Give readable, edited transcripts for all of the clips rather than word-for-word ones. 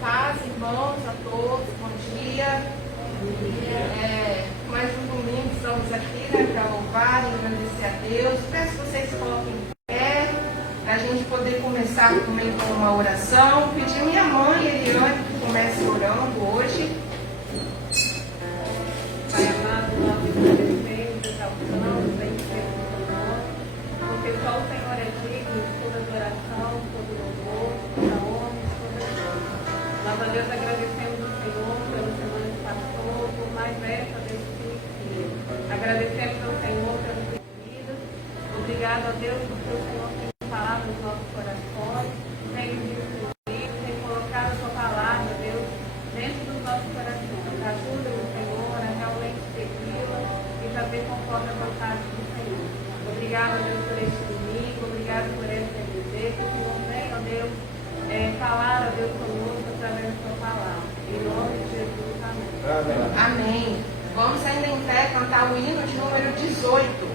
Paz, irmãos, a todos, bom dia. Mais um domingo estamos aqui, para louvar e agradecer a Deus. Peço que vocês coloquem em pé, para a gente poder começar também com uma oração. Pedir minha mãe, Eliane, que comece orando hoje. Pai amado, nós agradecemos, exaltamos, bendizemos o Senhor, porque só o Senhor é digno de toda adoração, todo louvor, toda honra, toda glória. Nós, a Deus, agradecemos o Senhor pela semana que passou, por mais essa Deus que inicia. Agradecemos ao Senhor pelas vidas. Obrigado a Deus porque o Senhor tem falado nos nossos corações, tem nos instruído, tem colocado a sua palavra, Deus, dentro dos nossos corações. Ajuda-nos, Senhor, a realmente segui-la e fazer conforme a vontade do Senhor. Obrigado, Deus, por este domingo, obrigado por esta igreja, que o Senhor venha, ó Deus, falar, ó Deus, conosco através da sua palavra. Em nome de Jesus, amém. Amém. Vamos ainda em pé cantar o hino de número 18.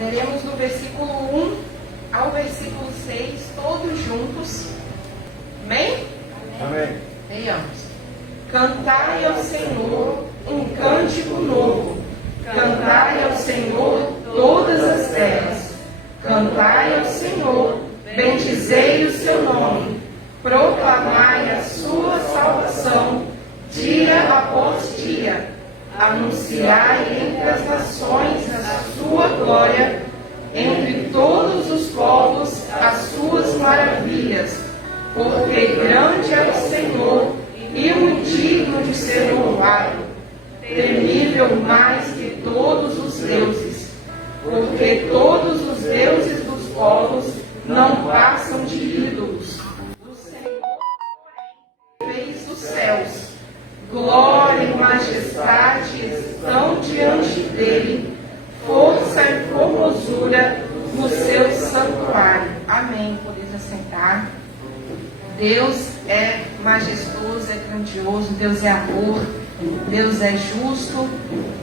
Leremos do versículo 1 ao versículo 6, todos juntos. Amém? Amém. Leiamos. Cantai ao Senhor um cântico novo. Cantai ao Senhor todas as terras. Cantai ao Senhor, bendizei o seu nome. Proclamai a sua salvação, dia após dia. Anunciai entre as nações a sua glória, entre todos os povos as suas maravilhas, porque grande é o Senhor e muito digno de ser louvado, temível mais que todos os deuses, porque todos os deuses dos povos não passam de ídolos. O Senhor, porém, fez os céus. Glória e majestade Deus é majestoso, é grandioso, Deus é amor, Deus é justo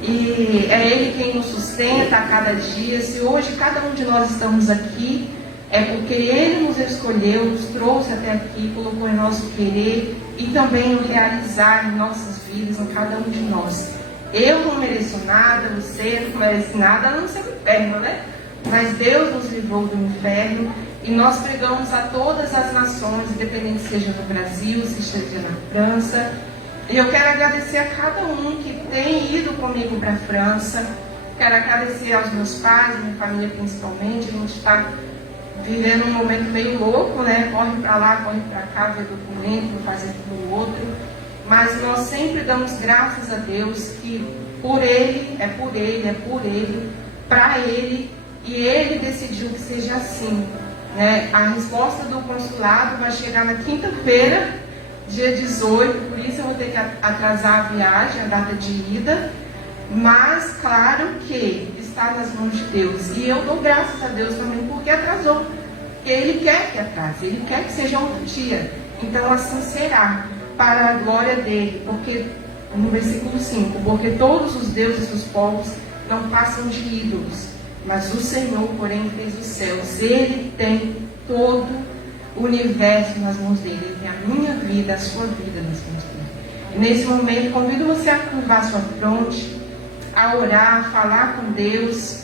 e é Ele quem nos sustenta a cada dia. Se hoje cada um de nós estamos aqui, é porque Ele nos escolheu, nos trouxe até aqui, colocou em nosso querer e também no realizar em nossas vidas, em cada um de nós. Eu não mereço nada, você não merece nada, a não ser o inferno, né? Mas Deus nos livrou do inferno e nós pregamos a todas as nações, independente seja no Brasil, se esteja na França. E eu quero agradecer a cada um que tem ido comigo para a França. Quero agradecer aos meus pais, minha família principalmente. A gente está vivendo um momento meio louco, né? Corre para lá, corre para cá, ver documento, fazer tudo outro. Mas nós sempre damos graças a Deus que por Ele, para Ele, e Ele decidiu que seja assim. Né? A resposta do consulado vai chegar na quinta-feira, dia 18, por isso eu vou ter que atrasar a viagem, a data de ida. Mas, claro que está nas mãos de Deus. E eu dou graças a Deus também porque atrasou. Porque Ele quer que atrase, Ele quer que seja outro dia. Então, assim será, para a glória dEle. Porque, no versículo 5, porque todos os deuses dos povos não passam de ídolos, mas o Senhor, porém, fez os céus. Ele tem todo o universo nas mãos dEle. Ele tem a minha vida, a sua vida nas mãos dEle. E nesse momento, convido você a curvar sua fronte, a orar, a falar com Deus,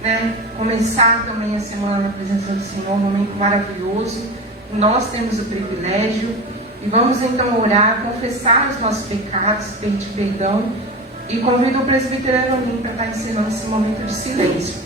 né? Começar também a semana na presença do Senhor, um momento maravilhoso. Nós temos o privilégio e vamos então orar, confessar os nossos pecados, pedir perdão e convido o presbítero Eronim para estar ensinando esse momento de silêncio.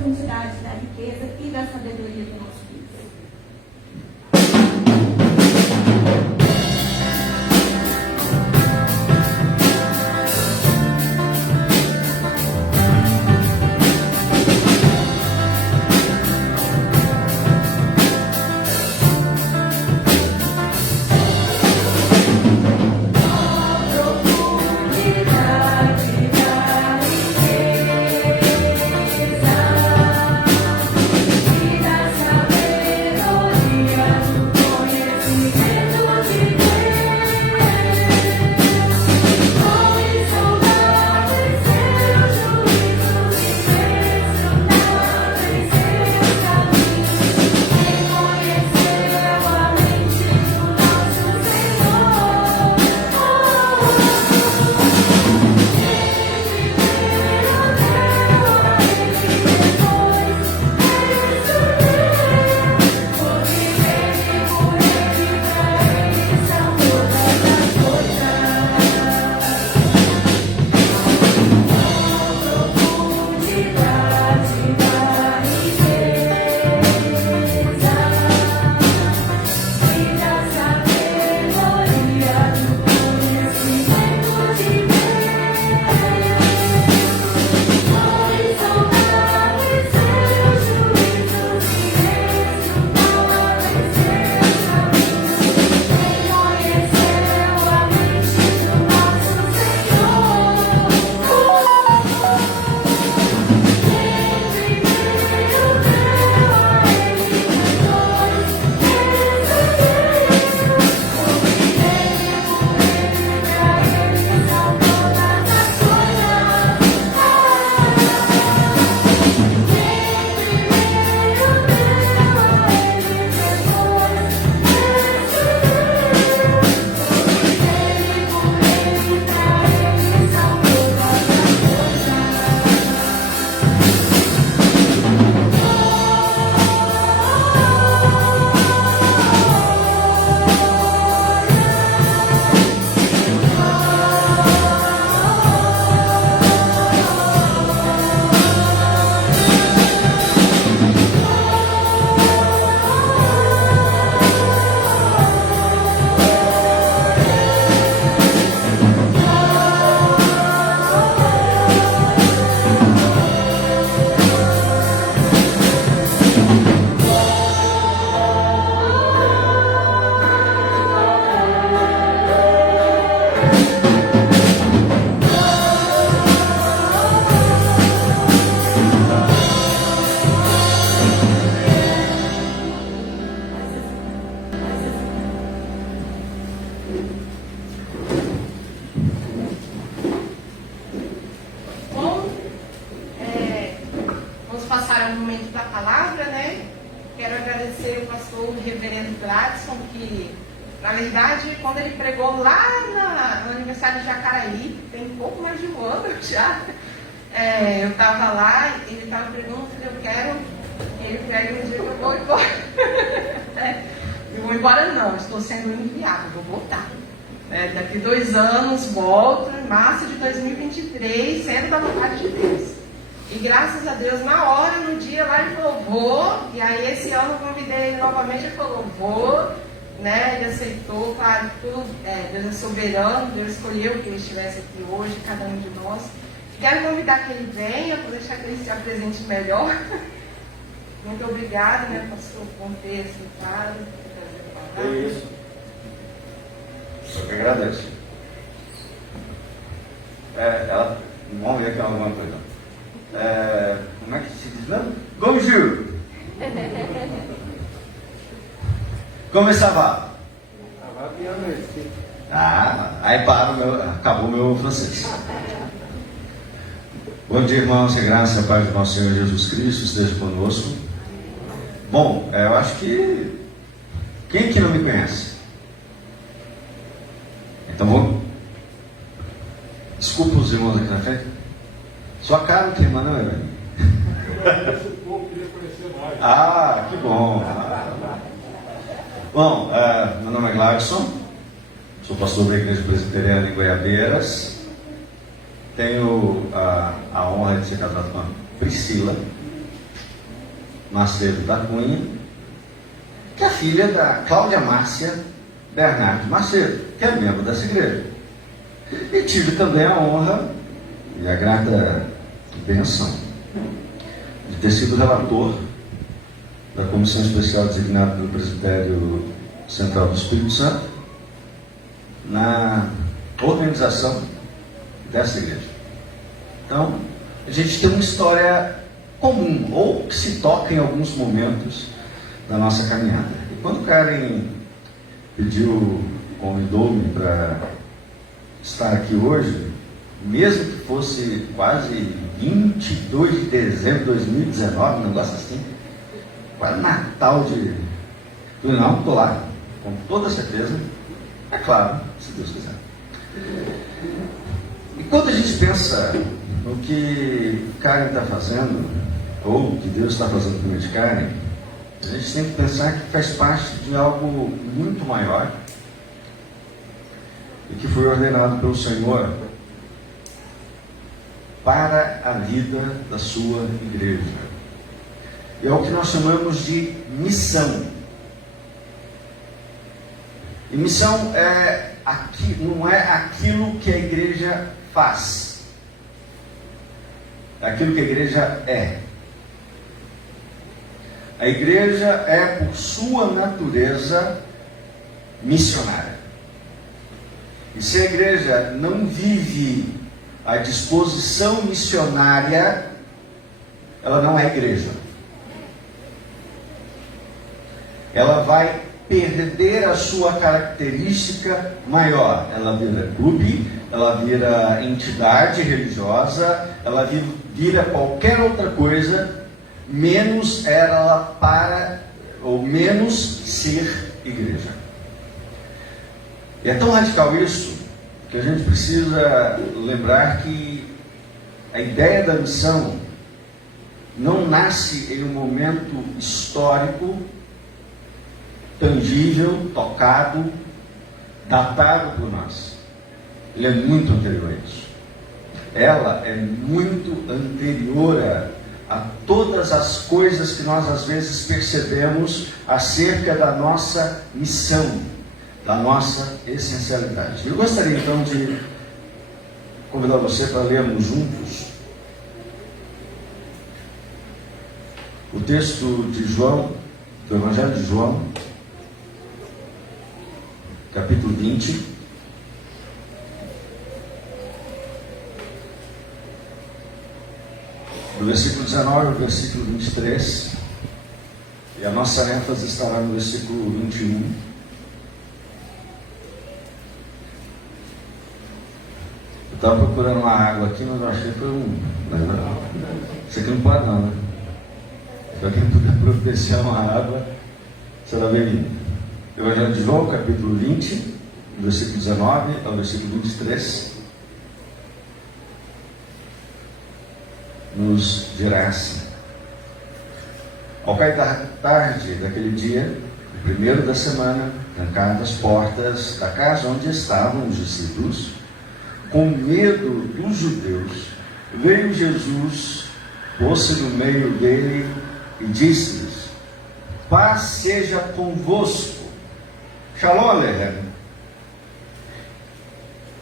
profundidade da riqueza e da sabedoria do nosso Deus. Na verdade, quando ele pregou lá no aniversário de Jacaraí, tem pouco mais de um ano já, eu estava lá, ele estava pregando, eu quero que ele pregue no dia que eu vou embora. Eu vou embora não, estou sendo enviado, vou voltar. Daqui 2 anos, volto, em março de 2023, sendo da vontade de Deus. E graças a Deus, na hora, no dia lá, ele falou, vou. E aí esse ano eu convidei ele novamente, ele falou, vou. Ele aceitou, claro, tudo, Deus é soberano, Deus escolheu que ele estivesse aqui hoje, cada um de nós. Quero convidar que ele venha, para deixar que ele se apresente melhor. Muito obrigada, pastor, por ter aceitado. É isso. Eu que agradeço. Vamos ver aqui alguma coisa. Como é que se diz mesmo? Bonjour! Como ça va? Aí acabou meu francês. Bom dia, irmãos, e graça e paz do nosso Senhor Jesus Cristo esteja conosco. Bom, eu acho que quem aqui não me conhece? Então vou. Desculpa os irmãos aqui na frente. Sua cara não queima, não, Evelyn? Ah, que bom. Bom, meu nome é Gladson, sou pastor da Igreja Presbiteriana em Goiabeiras. Tenho a honra de ser casado com a Priscila. Macedo da Cunha, que é filha da Cláudia Márcia Bernardo Macedo, que é membro dessa igreja. E tive também a honra e a grata bênção de ter sido relator da Comissão Especial designada pelo Presbitério Central do Espírito Santo na organização dessa igreja. Então, a gente tem uma história comum, ou que se toca em alguns momentos da nossa caminhada. E quando Karen convidou-me para estar aqui hoje, mesmo que fosse quase 22 de dezembro de 2019, um negócio assim, quase Natal de... Não, estou lá, com toda certeza, é claro, se Deus quiser. E quando a gente pensa no que Karen está fazendo, ou que Deus está fazendo por meio de Karen, a gente tem que pensar que faz parte de algo muito maior e que foi ordenado pelo Senhor para a vida da sua igreja. E é o que nós chamamos de missão. E missão não é aquilo que a igreja faz, é aquilo que a igreja é. A igreja é, por sua natureza, missionária. E se a igreja não vive a disposição missionária, ela não é igreja. Ela vai perder a sua característica maior. Ela vira clube, ela vira entidade religiosa, ela vira qualquer outra coisa, menos ela menos ser igreja. E é tão radical isso, que a gente precisa lembrar que a ideia da missão não nasce em um momento histórico, tangível, tocado, datado por nós. Ele é muito anterior a isso. Ela é muito anterior a todas as coisas que nós às vezes percebemos acerca da nossa missão, da nossa essencialidade. Eu gostaria então de convidar você para lermos juntos o texto de João, do Evangelho de João, capítulo 20. Do versículo 19 ao versículo 23, e a nossa ênfase estará no versículo 21. Eu estava procurando uma água aqui, mas eu achei que foi isso aqui não pode não, né? Se alguém puder providenciar uma água, será bem-vindo. Evangelho de João, capítulo 20, do versículo 19 ao versículo 23. Nos dirá assim: ao cair da tarde daquele dia, o primeiro da semana, trancadas as portas da casa onde estavam os discípulos, com medo dos judeus, veio Jesus, pôs-se no meio dele e disse-lhes: paz seja convosco. Shalom Aleichem.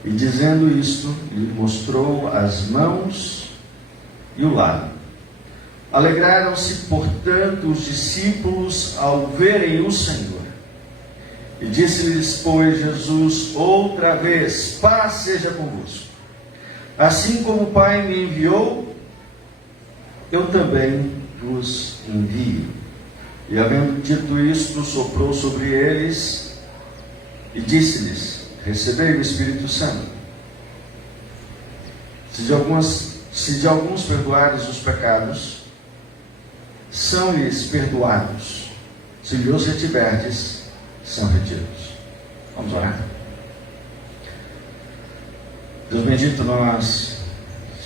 E dizendo isto, lhe mostrou as mãos e o lado. Alegraram-se, portanto, os discípulos ao verem o Senhor. E disse-lhes, pois, Jesus outra vez: paz seja convosco. Assim como o Pai me enviou, eu também vos envio. E havendo dito isto, soprou sobre eles e disse-lhes: recebei o Espírito Santo. Se de alguns perdoares os pecados, são-lhes perdoados. Se lhes retiverdes, são retidos. Vamos orar? Deus bendito, nós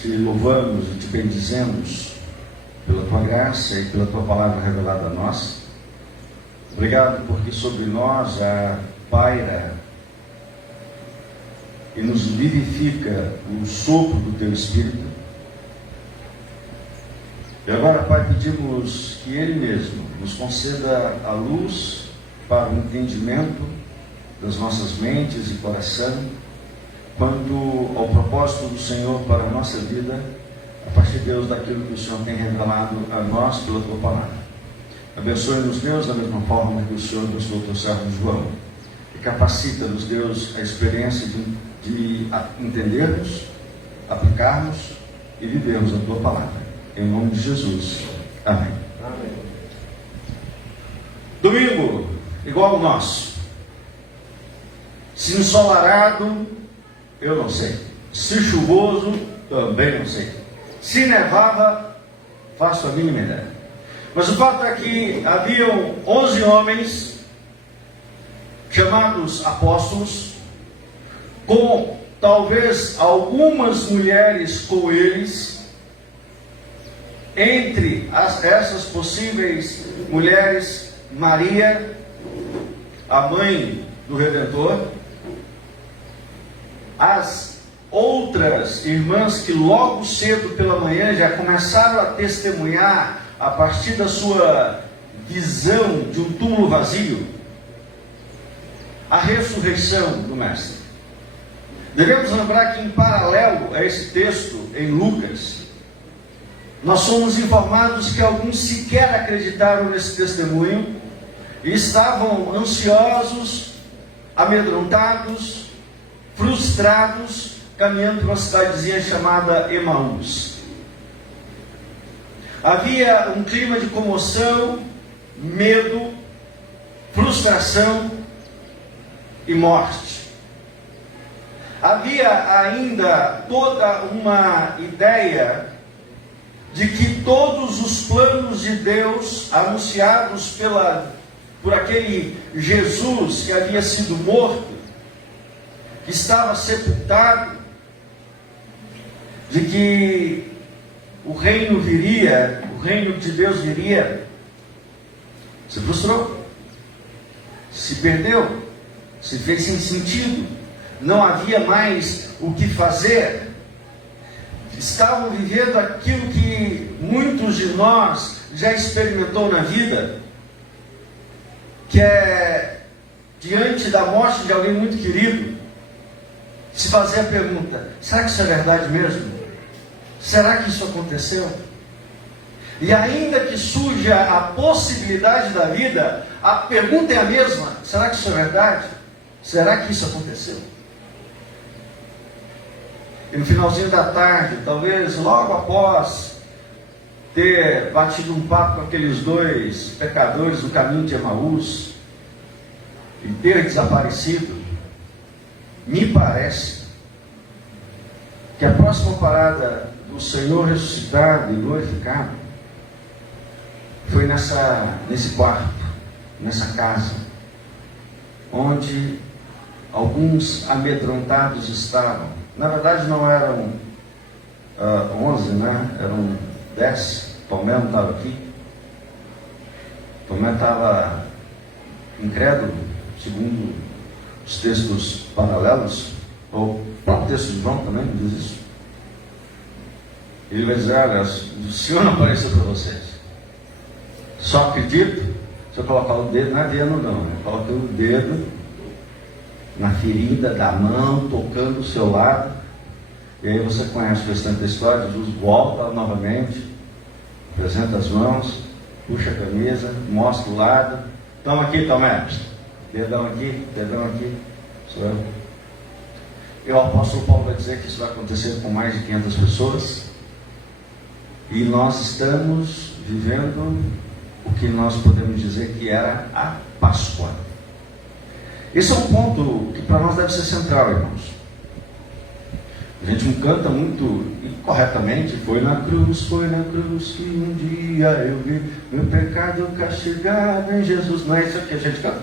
te louvamos e te bendizemos pela tua graça e pela tua palavra revelada a nós. Obrigado porque sobre nós já paira e nos vivifica o sopro do teu Espírito. E agora, Pai, pedimos que Ele mesmo nos conceda a luz para o entendimento das nossas mentes e coração, quanto ao propósito do Senhor para a nossa vida, a partir de Deus, daquilo que o Senhor tem revelado a nós pela Tua Palavra. Abençoe-nos, Deus, da mesma forma que o Senhor abençoou o Teu servo João. E capacita-nos, Deus, a experiência de entendermos, aplicarmos e vivermos a Tua Palavra. Em nome de Jesus. Amém. Amém. Domingo, igual ao nosso. Se ensolarado, eu não sei. Se chuvoso, também não sei. Se nevava, faço a mínima ideia. Mas o fato é que haviam 11 homens chamados apóstolos, com talvez algumas mulheres com eles. Entre essas possíveis mulheres, Maria, a mãe do Redentor, as outras irmãs que logo cedo pela manhã já começaram a testemunhar a partir da sua visão de um túmulo vazio, a ressurreição do Mestre. Devemos lembrar que, em paralelo a esse texto, em Lucas, nós somos informados que alguns sequer acreditaram nesse testemunho e estavam ansiosos, amedrontados, frustrados, caminhando para uma cidadezinha chamada Emaús. Havia um clima de comoção, medo, frustração e morte. Havia ainda toda uma ideia de que todos os planos de Deus anunciados por aquele Jesus que havia sido morto, que estava sepultado, de que o reino viria, o reino de Deus viria, se frustrou, se perdeu, se fez sem sentido, não havia mais o que fazer. Estavam vivendo aquilo que muitos de nós já experimentou na vida, que é, diante da morte de alguém muito querido, se fazer a pergunta: será que isso é verdade mesmo? Será que isso aconteceu? E ainda que surja a possibilidade da vida, a pergunta é a mesma: será que isso é verdade? Será que isso aconteceu? E no finalzinho da tarde, talvez logo após ter batido um papo com aqueles dois pecadores no caminho de Emaús e ter desaparecido, me parece que a próxima parada do Senhor ressuscitado e glorificado foi nesse quarto, nessa casa, onde alguns amedrontados estavam. Na verdade não eram 11, né? Eram 10. Tomé não estava aqui. Tomé estava incrédulo, segundo os textos paralelos, ou o próprio texto de João também diz isso. Ele vai dizer: olha, o Senhor não apareceu para vocês. Só acredito se eu colocar o dedo, não é vendo não, né? Coloquei o dedo na ferida da mão, tocando o seu lado, e aí você conhece o restante da história. Jesus volta novamente, apresenta as mãos, puxa a camisa, mostra o lado. Toma aqui, Tomé, dedão aqui, sou eu. E o apóstolo Paulo vai dizer que isso vai acontecer com mais de 500 pessoas, e nós estamos vivendo o que nós podemos dizer que era a Páscoa. Esse é um ponto que para nós deve ser central, irmãos. A gente não canta muito, e corretamente: foi na cruz que um dia eu vi meu pecado castigado em Jesus. Não é isso que a gente canta?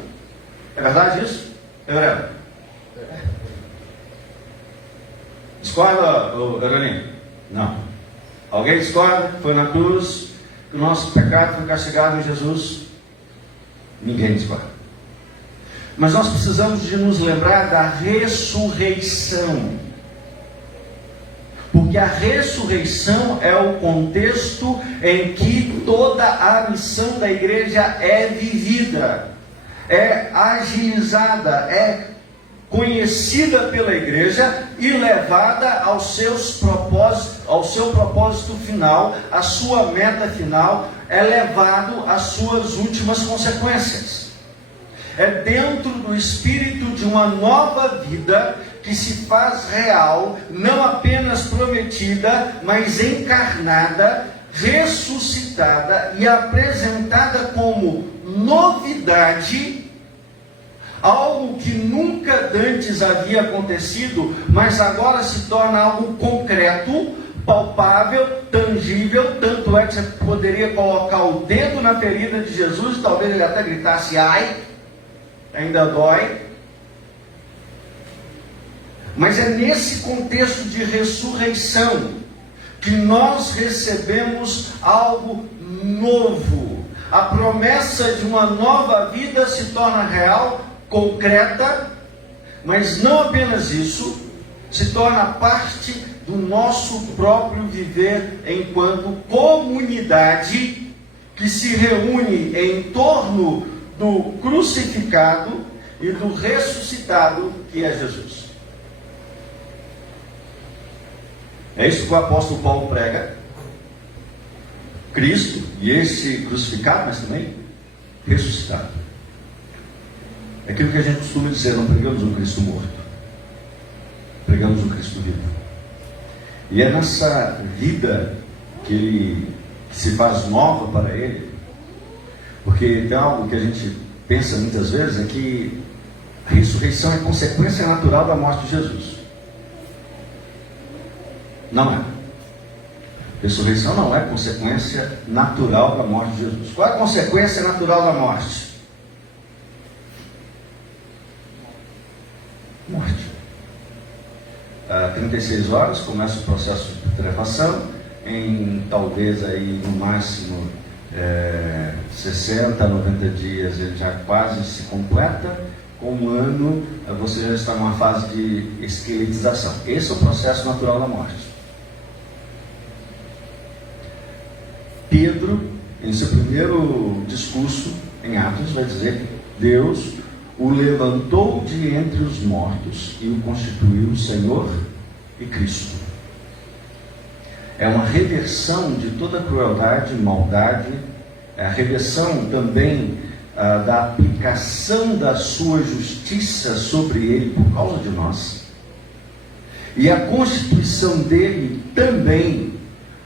É verdade isso? Eurélio? Discorda, Euroninho? Não. Alguém discorda? Foi na cruz que o nosso pecado foi castigado em Jesus? Ninguém discorda. Mas nós precisamos de nos lembrar da ressurreição. Porque a ressurreição é o contexto em que toda a missão da igreja é vivida, é agilizada, é conhecida pela igreja e levada ao seu propósito final, à sua meta final, é levado às suas últimas consequências. É dentro do espírito de uma nova vida que se faz real, não apenas prometida, mas encarnada, ressuscitada e apresentada como novidade, algo que nunca antes havia acontecido, mas agora se torna algo concreto, palpável, tangível. Tanto é que você poderia colocar o dedo na ferida de Jesus, talvez ele até gritasse: ai, ainda dói. Mas é nesse contexto de ressurreição que nós recebemos algo novo. A promessa de uma nova vida se torna real, concreta, mas não apenas isso, se torna parte do nosso próprio viver enquanto comunidade que se reúne em torno do crucificado e do ressuscitado que é Jesus. É isso que o apóstolo Paulo prega. Cristo e esse crucificado, mas também ressuscitado. É aquilo que a gente costuma dizer: não pregamos um Cristo morto, pregamos um Cristo vivo. E é nessa vida que ele se faz nova para ele, porque tem algo que a gente pensa muitas vezes, é que a ressurreição é consequência natural da morte de Jesus. Não é. Ressurreição não é consequência natural da morte de Jesus. Qual é a consequência natural da morte? Morte. 36 horas começa o processo de putrefação. Em talvez aí no máximo 60, 90 dias ele já quase se completa. Com um ano você já está numa fase de esqueletização. Esse é o processo natural da morte. Pedro, em seu primeiro discurso em Atos, vai dizer que Deus o levantou de entre os mortos e o constituiu Senhor e Cristo. É uma reversão de toda crueldade e maldade, é a reversão também da aplicação da sua justiça sobre ele por causa de nós, e a constituição dele também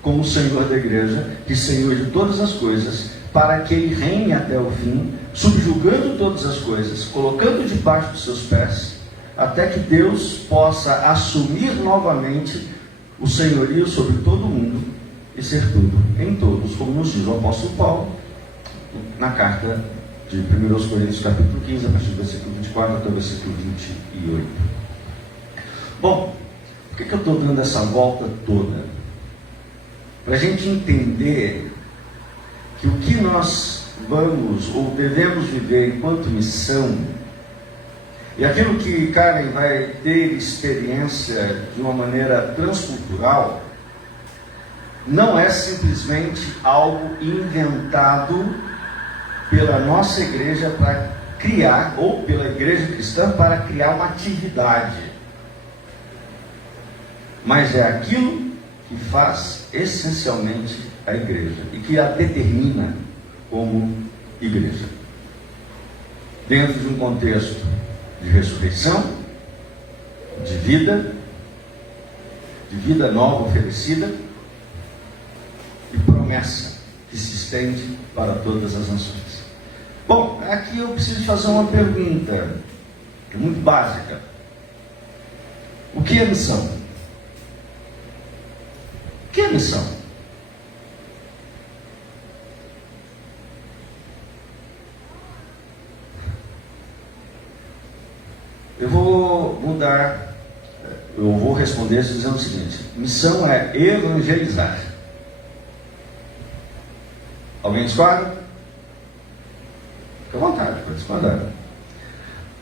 como Senhor da igreja, que Senhor de todas as coisas, para que ele reine até o fim, subjugando todas as coisas, colocando debaixo dos seus pés, até que Deus possa assumir novamente o senhorio sobre todo mundo e ser tudo em todos, como nos diz o apóstolo Paulo na carta de 1 Coríntios capítulo 15, a partir do versículo 24 até o versículo 28. Bom, por que eu estou dando essa volta toda? Para a gente entender que o que nós vamos ou devemos viver enquanto missão, e aquilo que Karen vai ter experiência de uma maneira transcultural, não é simplesmente algo inventado pela nossa igreja para criar, ou pela igreja cristã para criar uma atividade, mas é aquilo que faz essencialmente a igreja e que a determina como igreja, dentro de um contexto de ressurreição, de vida nova oferecida e promessa que se estende para todas as nações. Bom, aqui eu preciso fazer uma pergunta muito básica: o que é missão? O que é missão? Eu vou mudar, eu vou responder dizendo o seguinte: missão é evangelizar. Alguém discorda? Fique à vontade, pode discordar.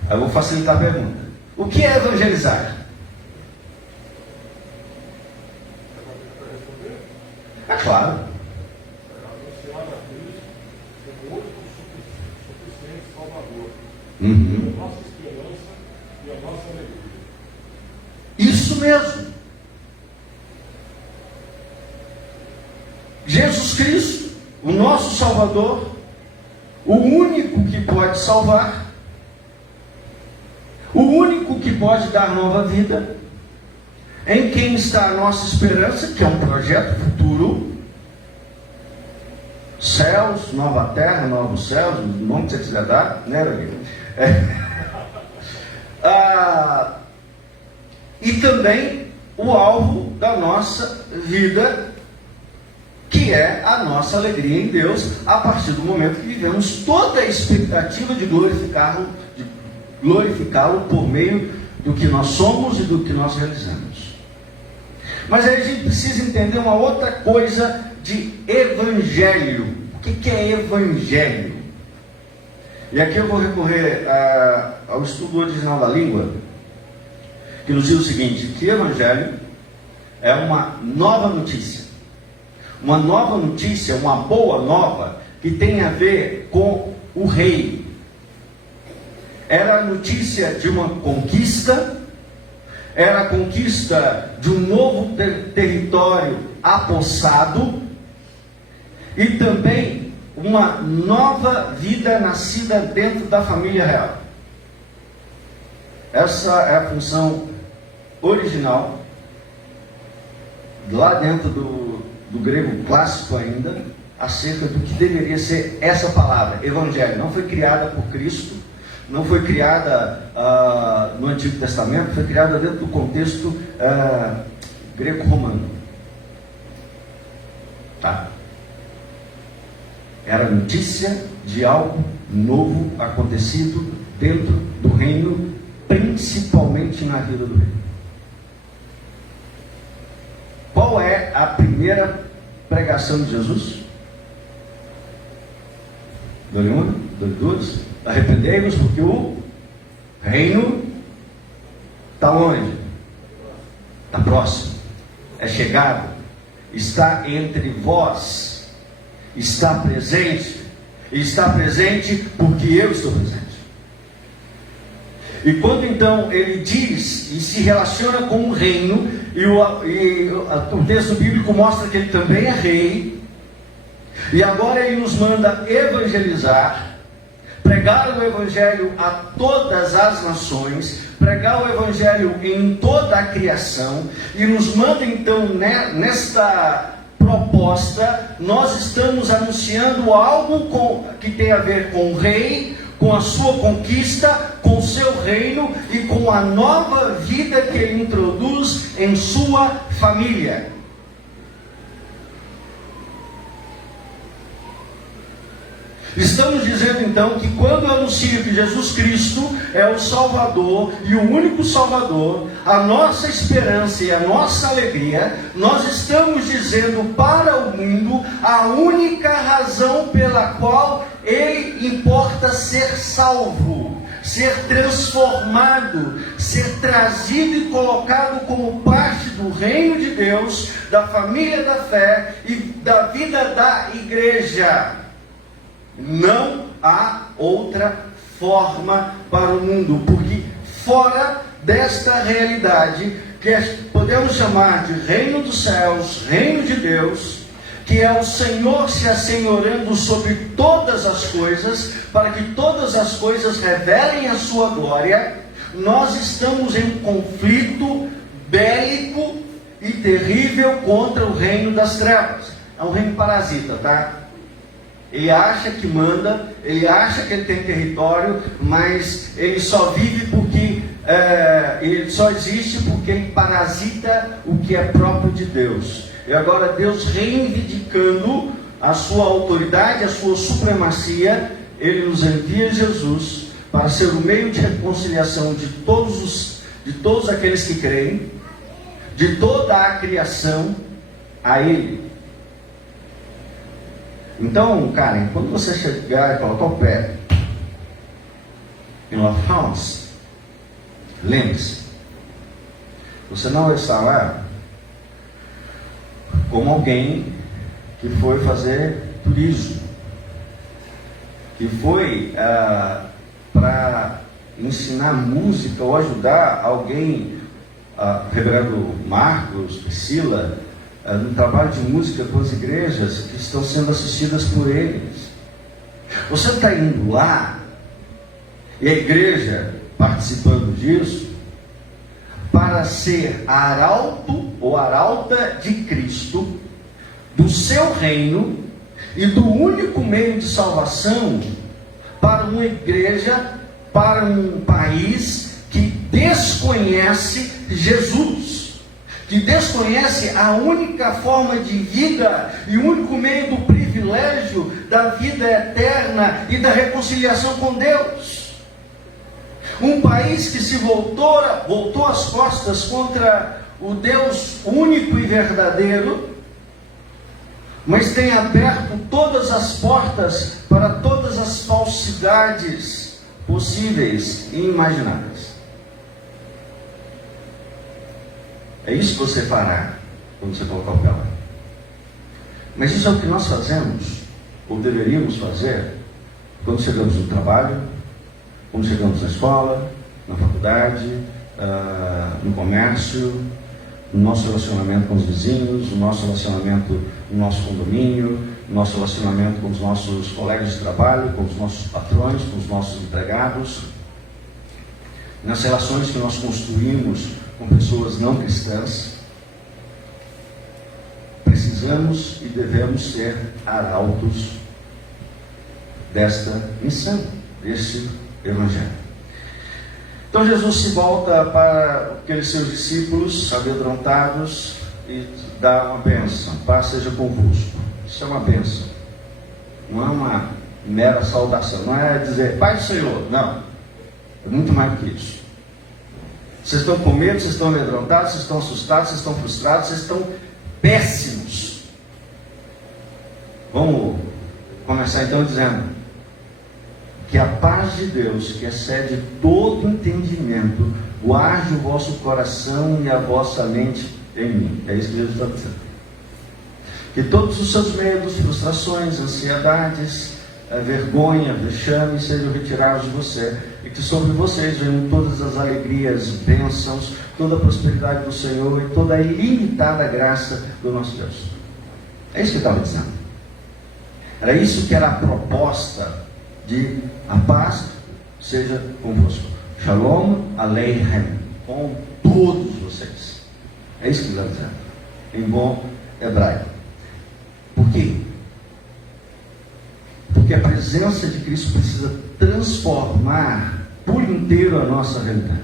Eu vou facilitar a pergunta: o que é evangelizar? É claro. Anunciar a Cristo como único suficiente Salvador. Uhum. A nossa esperança e a nossa alegria. Isso mesmo. Jesus Cristo, o nosso Salvador, o único que pode salvar, o único que pode dar nova vida, em quem está a nossa esperança, que é um projeto futuro, céus, nova terra, novos céus, o nome que você quiser dar, né, amigo? E também o alvo da nossa vida, que é a nossa alegria em Deus, a partir do momento que vivemos toda a expectativa de glorificá-lo por meio do que nós somos e do que nós realizamos. Mas aí a gente precisa entender uma outra coisa de evangelho. O que é evangelho? E aqui eu vou recorrer ao estudo original da língua, que nos diz o seguinte, que evangelho é uma nova notícia. Uma nova notícia, uma boa nova, que tem a ver com o rei. Era a notícia de uma conquista, era a conquista de um novo território apossado, e também uma nova vida nascida dentro da família real. Essa é a função original, lá dentro do grego clássico ainda, acerca do que deveria ser essa palavra, evangelho. Não foi criada por Cristo, não foi criada no Antigo Testamento, foi criada dentro do contexto greco-romano. Tá? Era notícia de algo novo acontecido dentro do reino, principalmente na vida do reino. Qual é a primeira pregação de Jesus? Dole uma, dole duas. Arrependei-vos porque o reino está onde? Está próximo, é chegado, está entre vós, está presente porque eu estou presente. E quando então ele diz e se relaciona com o reino, o texto bíblico mostra que ele também é rei, e agora ele nos manda evangelizar, pregar o evangelho a todas as nações, pregar o evangelho em toda a criação, e nos manda então nesta proposta, nós estamos anunciando algo que tem a ver com o rei, com a sua conquista, com o seu reino e com a nova vida que ele introduz em sua família. Estamos dizendo então que quando eu anuncio que Jesus Cristo é o Salvador e o único Salvador, a nossa esperança e a nossa alegria, nós estamos dizendo para o mundo a única razão pela qual ele importa ser salvo, ser transformado, ser trazido e colocado como parte do reino de Deus, da família da fé e da vida da igreja. Não há outra forma para o mundo, porque fora desta realidade, que podemos chamar de reino dos céus, reino de Deus, que é o Senhor se assenhorando sobre todas as coisas, para que todas as coisas revelem a sua glória, nós estamos em conflito bélico e terrível contra o reino das trevas. É um reino parasita, tá? Ele acha que manda, ele acha que ele tem território, mas ele só vive porque, ele só existe porque ele parasita o que é próprio de Deus. E agora Deus reivindicando a sua autoridade, a sua supremacia, ele nos envia Jesus para ser o meio de reconciliação de todos aqueles que creem, de toda a criação, a ele. Então, Karen, quando você chegar e colocar o pé em Love House, lembre-se, você não vai estar lá como alguém que foi fazer turismo, que foi para ensinar música ou ajudar alguém, reverendo Marcos, Priscila, no trabalho de música com as igrejas que estão sendo assistidas por eles. Você está indo lá, e a igreja participando disso, para ser arauto ou arauta de Cristo, do seu reino e do único meio de salvação para uma igreja, para um país que desconhece Jesus, que desconhece a única forma de vida e o único meio do privilégio da vida eterna e da reconciliação com Deus. Um país que se voltou as costas contra o Deus único e verdadeiro, mas tem aberto todas as portas para todas as falsidades possíveis e imagináveis. É isso que você fará quando você colocar o pé lá. Mas isso é o que nós fazemos, ou deveríamos fazer, quando chegamos no trabalho, quando chegamos na escola, na faculdade, no comércio, no nosso relacionamento com os vizinhos, no nosso relacionamento no nosso condomínio, no nosso relacionamento com os nossos colegas de trabalho, com os nossos patrões, com os nossos empregados, nas relações que nós construímos com pessoas não cristãs. Precisamos e devemos ser arautos desta missão, deste Evangelho. Então Jesus se volta para aqueles seus discípulos amedrontados e dá uma bênção: paz seja convosco. Isso é uma bênção, não é uma mera saudação, não é dizer paz do Senhor, não, é muito mais do que isso. Vocês estão com medo, vocês estão amedrontados, vocês estão assustados, vocês estão frustrados, vocês estão péssimos. Vamos começar então dizendo que a paz de Deus, que excede todo entendimento, guarde o vosso coração e a vossa mente em mim. É isso que Jesus está dizendo. Que todos os seus medos, frustrações, ansiedades, vergonha, vexame sejam retirados de você, e que sobre vocês venham todas as alegrias, bênçãos, toda a prosperidade do Senhor e toda a ilimitada graça do nosso Deus. É isso que ele estava dizendo. Era isso que era a proposta de a paz seja convosco. Shalom aleichem, com todos vocês. É isso que ele está dizendo, em bom hebraico. Por quê? Porque a presença de Cristo precisa transformar por inteiro a nossa realidade.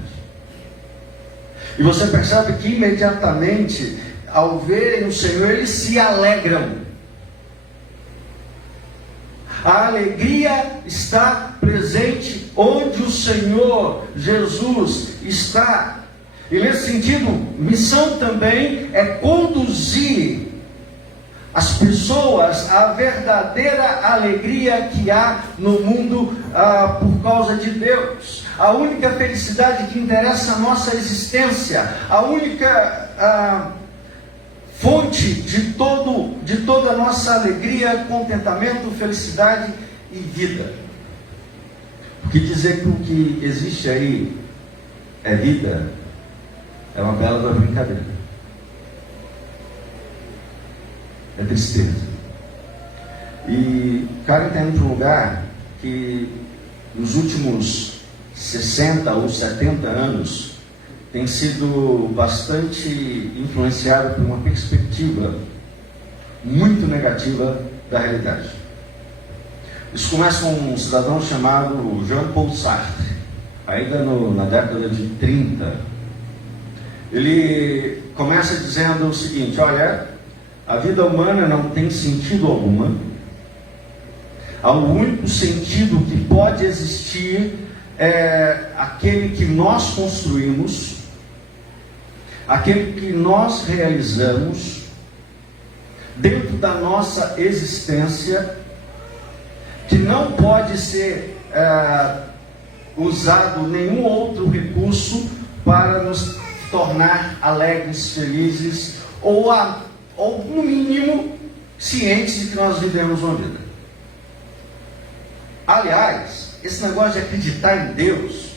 E você percebe que imediatamente, ao verem o Senhor, eles se alegram. A alegria está presente onde o Senhor Jesus está. E nesse sentido, missão também é conduzir as pessoas à verdadeira alegria que há no mundo por causa de Deus. A única felicidade que interessa a nossa existência, a única fonte de toda a nossa alegria, contentamento, felicidade e vida. Porque dizer que o que existe aí é vida é uma bela brincadeira. É tristeza. E Karen está indo para um lugar que nos últimos 60 ou 70 anos tem sido bastante influenciado por uma perspectiva muito negativa da realidade. Isso começa com um cidadão chamado Jean-Paul Sartre, ainda na década de 30. Ele começa dizendo o seguinte: olha, a vida humana não tem sentido alguma. O único sentido que pode existir é aquele que nós construímos, aquele que nós realizamos dentro da nossa existência, que não pode ser usado nenhum outro recurso para nos tornar alegres, felizes, ou no mínimo cientes de que nós vivemos uma vida. Aliás, esse negócio de acreditar em Deus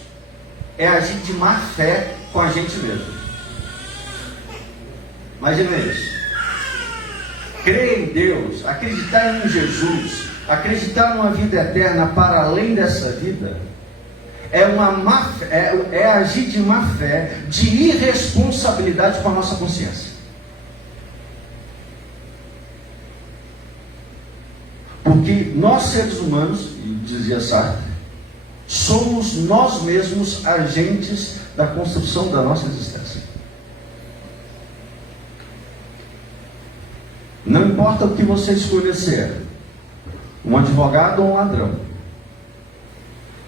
é agir de má fé com a gente mesmo. Imagina isso. Crer em Deus, acreditar em Jesus, acreditar numa vida eterna para além dessa vida, é agir de má fé, de irresponsabilidade com a nossa consciência. Porque nós, seres humanos, dizia Sartre, somos nós mesmos agentes da construção da nossa existência. Não importa o que você escolher ser, um advogado ou um ladrão,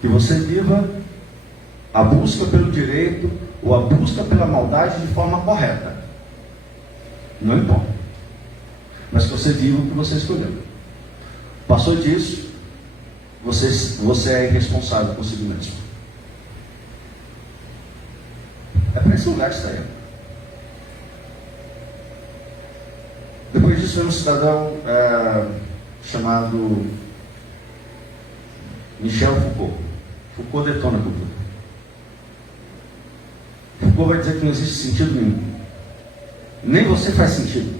que você viva a busca pelo direito ou a busca pela maldade de forma correta. Não importa. Mas que você viva o que você escolheu. Passou disso, você é irresponsável consigo mesmo. É para esse lugar que está indo. Depois disso veio um cidadão chamado Michel Foucault. Foucault detona a cultura. Foucault vai dizer que não existe sentido nenhum. Nem você faz sentido.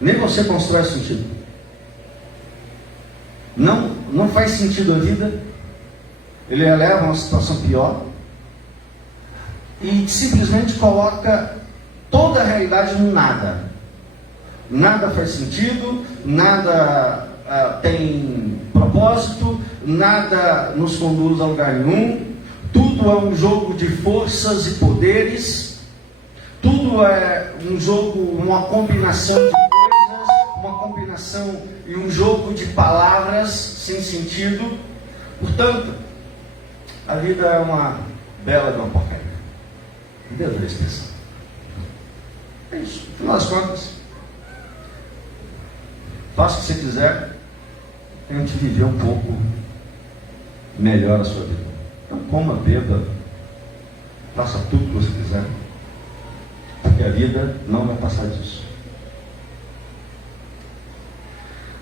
Nem você constrói sentido. Não faz sentido a vida. Ele eleva a uma situação pior e simplesmente coloca toda a realidade no nada. Nada faz sentido, nada tem propósito, nada nos conduz a lugar nenhum, tudo é um jogo de forças e poderes, tudo é um jogo, uma combinação de coisas, uma combinação e um jogo de palavras sem sentido. Portanto, a vida é uma bela de uma porcaria. Deus da expressão. É isso, no final das contas. Faça o que você quiser, tente viver um pouco melhor a sua vida. Então coma, beba, faça tudo o que você quiser, porque a vida não vai passar disso.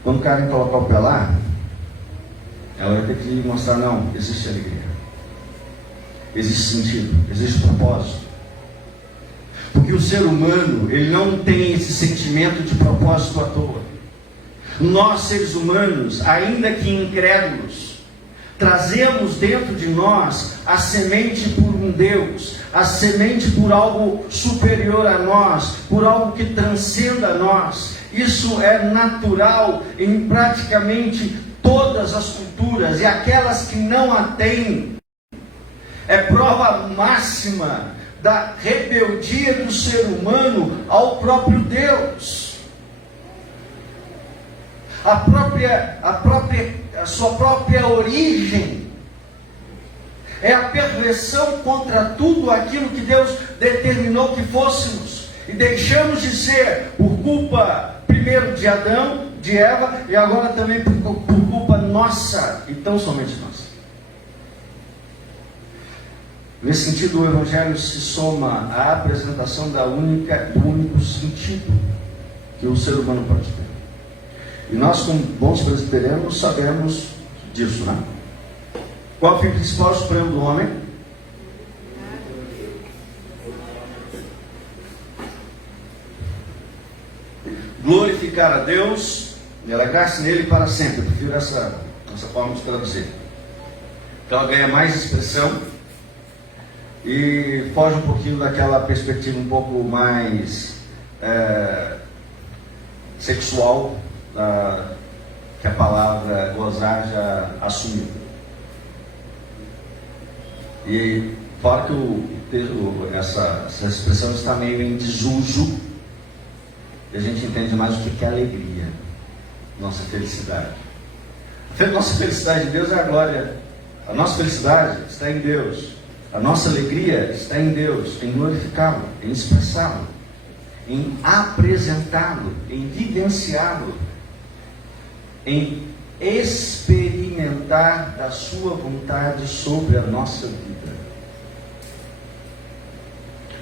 Quando o cara colocar o pé lá, ela vai ter que mostrar, não, existe alegria, existe sentido, existe propósito. Porque o ser humano, ele não tem esse sentimento de propósito à toa. Nós, seres humanos, ainda que incrédulos, trazemos dentro de nós a semente por um Deus, a semente por algo superior a nós, por algo que transcenda a nós. Isso é natural em praticamente todas as culturas, e aquelas que não a têm, é prova máxima da rebeldia do ser humano ao próprio Deus. A sua própria origem é a perversão contra tudo aquilo que Deus determinou que fôssemos, e deixamos de ser por culpa primeiro de Adão, de Eva, e agora também por culpa nossa, e tão somente nossa. Nesse sentido, o Evangelho se soma à apresentação do único sentido que o ser humano pode ter. E nós, como bons presbiterianos, sabemos disso, né? Qual é o fim principal e supremo do homem? Glorificar a Deus e alegrar-se nele para sempre. Eu prefiro essa forma de traduzir. Então ela ganha mais expressão e foge um pouquinho daquela perspectiva um pouco mais sexual que a palavra gozar já assumiu. E fora que essa expressão está meio em desuso, e a gente entende mais o que é alegria, nossa felicidade. A nossa felicidade em Deus é a glória. A nossa felicidade está em Deus. A nossa alegria está em Deus, em glorificá-lo, em expressá-lo, em apresentá-lo, em vivenciá-lo, em experimentar da sua vontade sobre a nossa vida.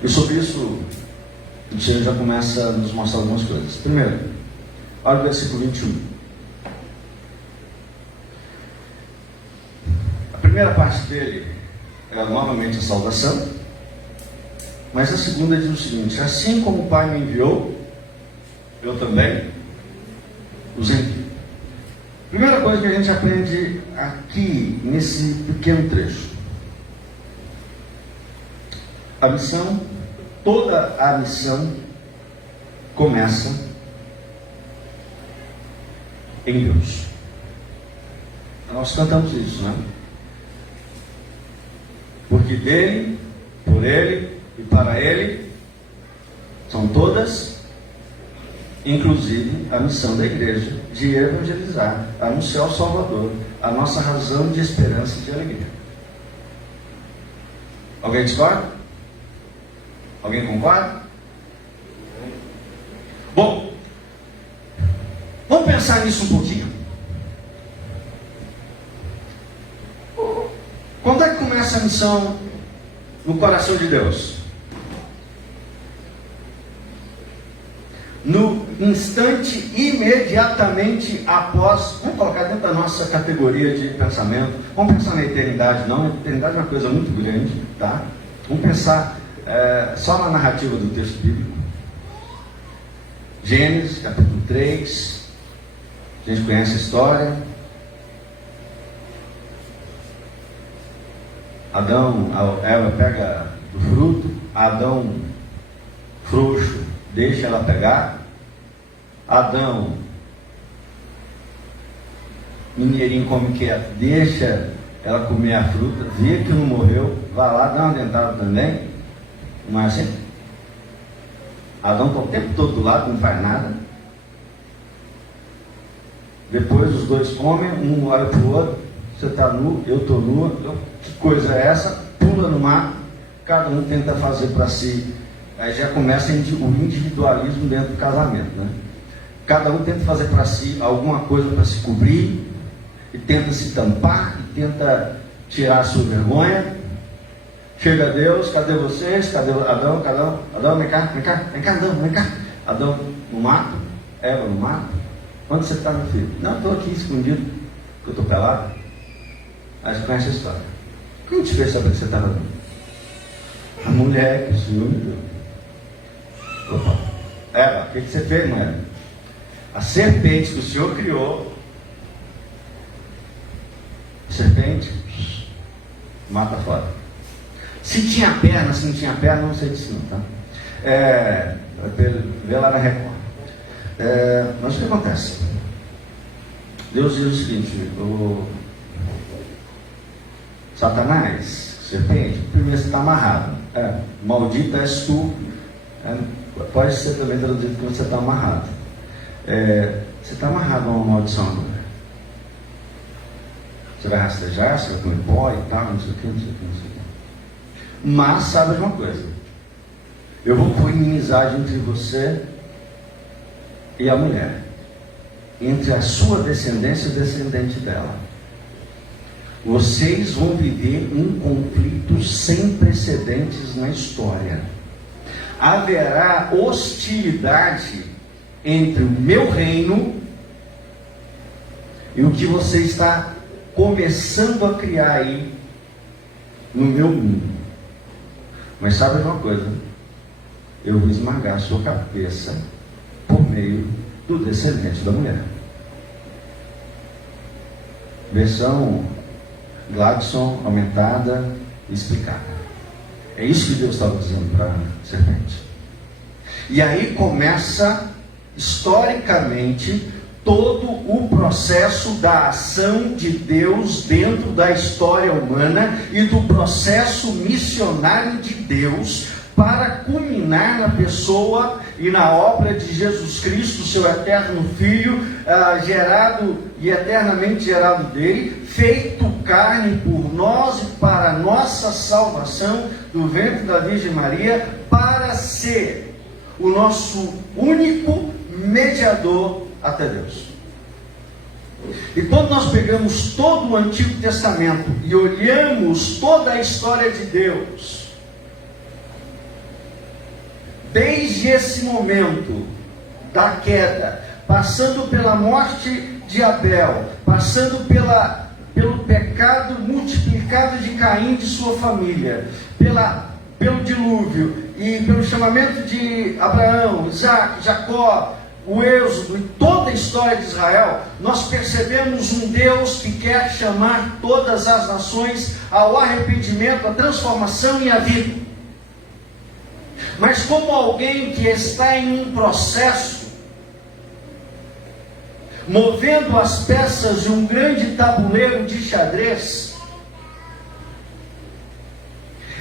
E sobre isso, o Senhor já começa a nos mostrar algumas coisas. Primeiro, Olha o versículo 21. A primeira parte dele é novamente a saudação, mas a segunda diz o seguinte: assim como o Pai me enviou, eu também os envio. Primeira coisa que a gente aprende aqui nesse pequeno trecho: a missão, toda a missão começa em Deus. Nós cantamos isso, né? Porque dele, por ele e para ele são todas, inclusive a missão da igreja de evangelizar, anunciar o Salvador, a nossa razão de esperança e de alegria. Alguém discorda? Alguém concorda? Bom, vamos pensar nisso um pouquinho. Quando é que começa a missão no coração de Deus? No instante imediatamente após, vamos colocar dentro da nossa categoria de pensamento, vamos pensar na eternidade. Não, a eternidade é uma coisa muito grande, tá? Vamos pensar só na narrativa do texto bíblico. Gênesis, capítulo 3, a gente conhece a história. Eva pega do fruto, Adão, frouxo, deixa ela pegar. Adão, mineirinho, come quieto, deixa ela comer a fruta, vê que não morreu, vai lá, dá uma dentada também. Não é assim? Adão está o tempo todo do lado, não faz nada. Depois os dois comem, um olha para o outro: você está nu, eu estou nua, que coisa é essa? Pula no mar, cada um tenta fazer para si. Aí já começa o individualismo dentro do casamento, né? Cada um tenta fazer para si alguma coisa para se cobrir, e tenta se tampar, e tenta tirar a sua vergonha. Chega Deus: cadê vocês? Cadê Adão? Adão, vem cá, Adão, vem cá. Adão no mato, Eva no mato. Onde você está, meu filho? Não, estou aqui escondido, porque eu estou pelado. Aí você conhece a história. Quem te fez saber que você estava nu? A mulher que o Senhor me deu. Opa. Eva, o que você fez, mulher? A serpente que o Senhor criou, a serpente, mata fora. Se tinha perna, se não tinha perna, não sei disso não, tá? Vê lá na Record. Mas o que acontece? Deus diz o seguinte: Satanás, serpente, primeiro você está amarrado. Maldita és tu. Pode ser também traduzido que você está amarrado. Você está amarrado a uma maldição agora. Você vai rastejar, você vai comer pó e tal, não sei o que, não sei o que, não sei o que. Mas sabe uma coisa: eu vou pôr inimizade entre você e a mulher, entre a sua descendência e o descendente dela. Vocês vão viver um conflito sem precedentes na história. Haverá hostilidade entre o meu reino e o que você está começando a criar aí no meu mundo. Mas sabe uma coisa? Eu vou esmagar a sua cabeça por meio do descendente da mulher. Versão Gladson, aumentada, explicada. É isso que Deus estava dizendo para a serpente. E aí começa, historicamente, todo o processo da ação de Deus dentro da história humana e do processo missionário de Deus para culminar na pessoa e na obra de Jesus Cristo, seu eterno Filho, gerado e eternamente gerado dele, feito carne por nós e para nossa salvação do ventre da Virgem Maria, para ser o nosso único mediador até Deus. E quando nós pegamos todo o Antigo Testamento e olhamos toda a história de Deus, desde esse momento da queda, passando pela morte de Abel, passando pelo pecado multiplicado de Caim e de sua família, pelo dilúvio e pelo chamamento de Abraão, Isaac, Jacó, o êxodo e toda a história de Israel, nós percebemos um Deus que quer chamar todas as nações ao arrependimento, à transformação e à vida. Mas como alguém que está em um processo, movendo as peças de um grande tabuleiro de xadrez,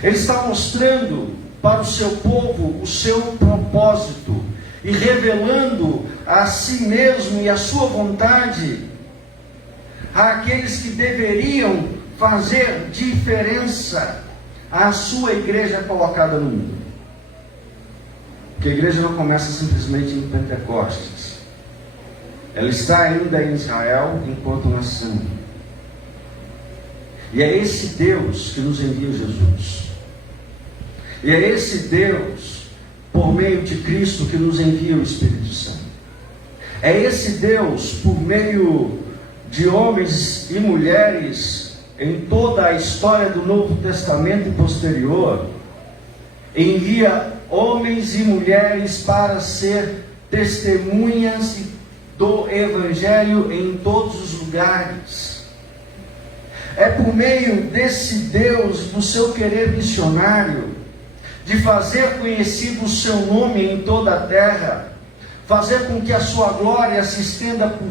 ele está mostrando para o seu povo o seu propósito e revelando a si mesmo e a sua vontade àqueles que deveriam fazer diferença à sua igreja colocada no mundo. Porque a igreja não começa simplesmente em Pentecostes. Ela está ainda em Israel enquanto nação. E é esse Deus que nos envia Jesus. E é esse Deus, por meio de Cristo, que nos envia o Espírito Santo. É esse Deus, por meio de homens e mulheres em toda a história do Novo Testamento e posterior, envia homens e mulheres para ser testemunhas do Evangelho em todos os lugares. É por meio desse Deus, do seu querer missionário, de fazer conhecido o seu nome em toda a terra, fazer com que a sua glória se estenda por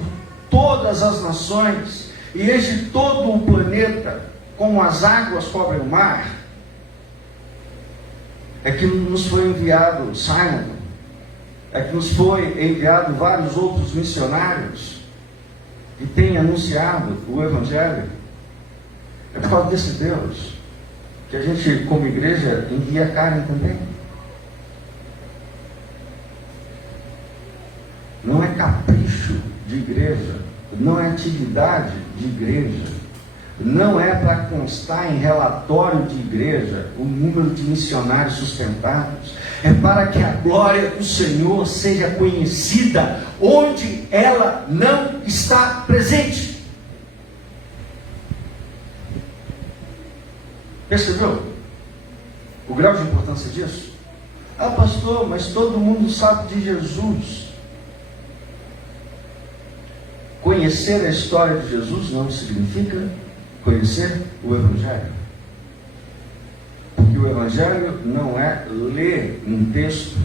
todas as nações e enche todo o planeta como as águas cobrem o mar, é que nos foi enviado Simon, é que nos foi enviado vários outros missionários que têm anunciado o Evangelho. É por causa desse Deus que a gente, como igreja, envia a Karen também. Não é capricho de igreja, não é atividade de igreja, não é para constar em relatório de igreja o número de missionários sustentados, é para que a glória do Senhor seja conhecida onde ela não está presente. Percebeu o grau de importância disso? Ah, pastor, mas todo mundo sabe de Jesus. Conhecer a história de Jesus não significa conhecer o Evangelho. Porque o Evangelho não é ler um texto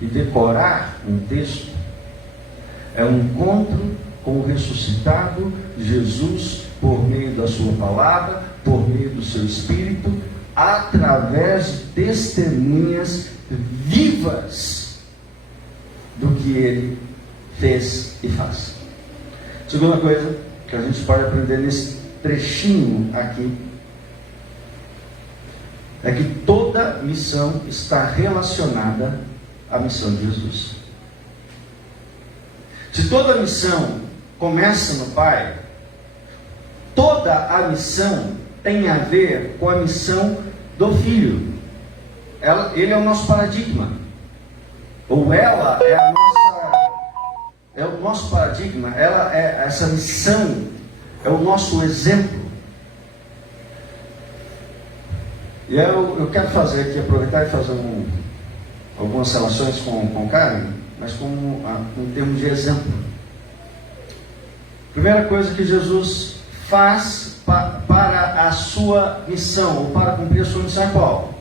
e decorar um texto. É um encontro com o ressuscitado Jesus por meio da sua palavra, por meio do seu Espírito, através de testemunhas vivas do que ele fez e faz. Segunda coisa que a gente pode aprender nesse trechinho aqui é que toda missão está relacionada à missão de Jesus. Se toda missão começa no Pai, toda a missão tem a ver com a missão do Filho. Ele é o nosso paradigma. Ou ela é o nosso paradigma. Ela é essa missão, é o nosso exemplo. E eu quero fazer aqui, aproveitar e fazer algumas relações com Karen, mas em termos de exemplo. Primeira coisa que Jesus faz para a sua missão, ou para cumprir a sua missão, é qual?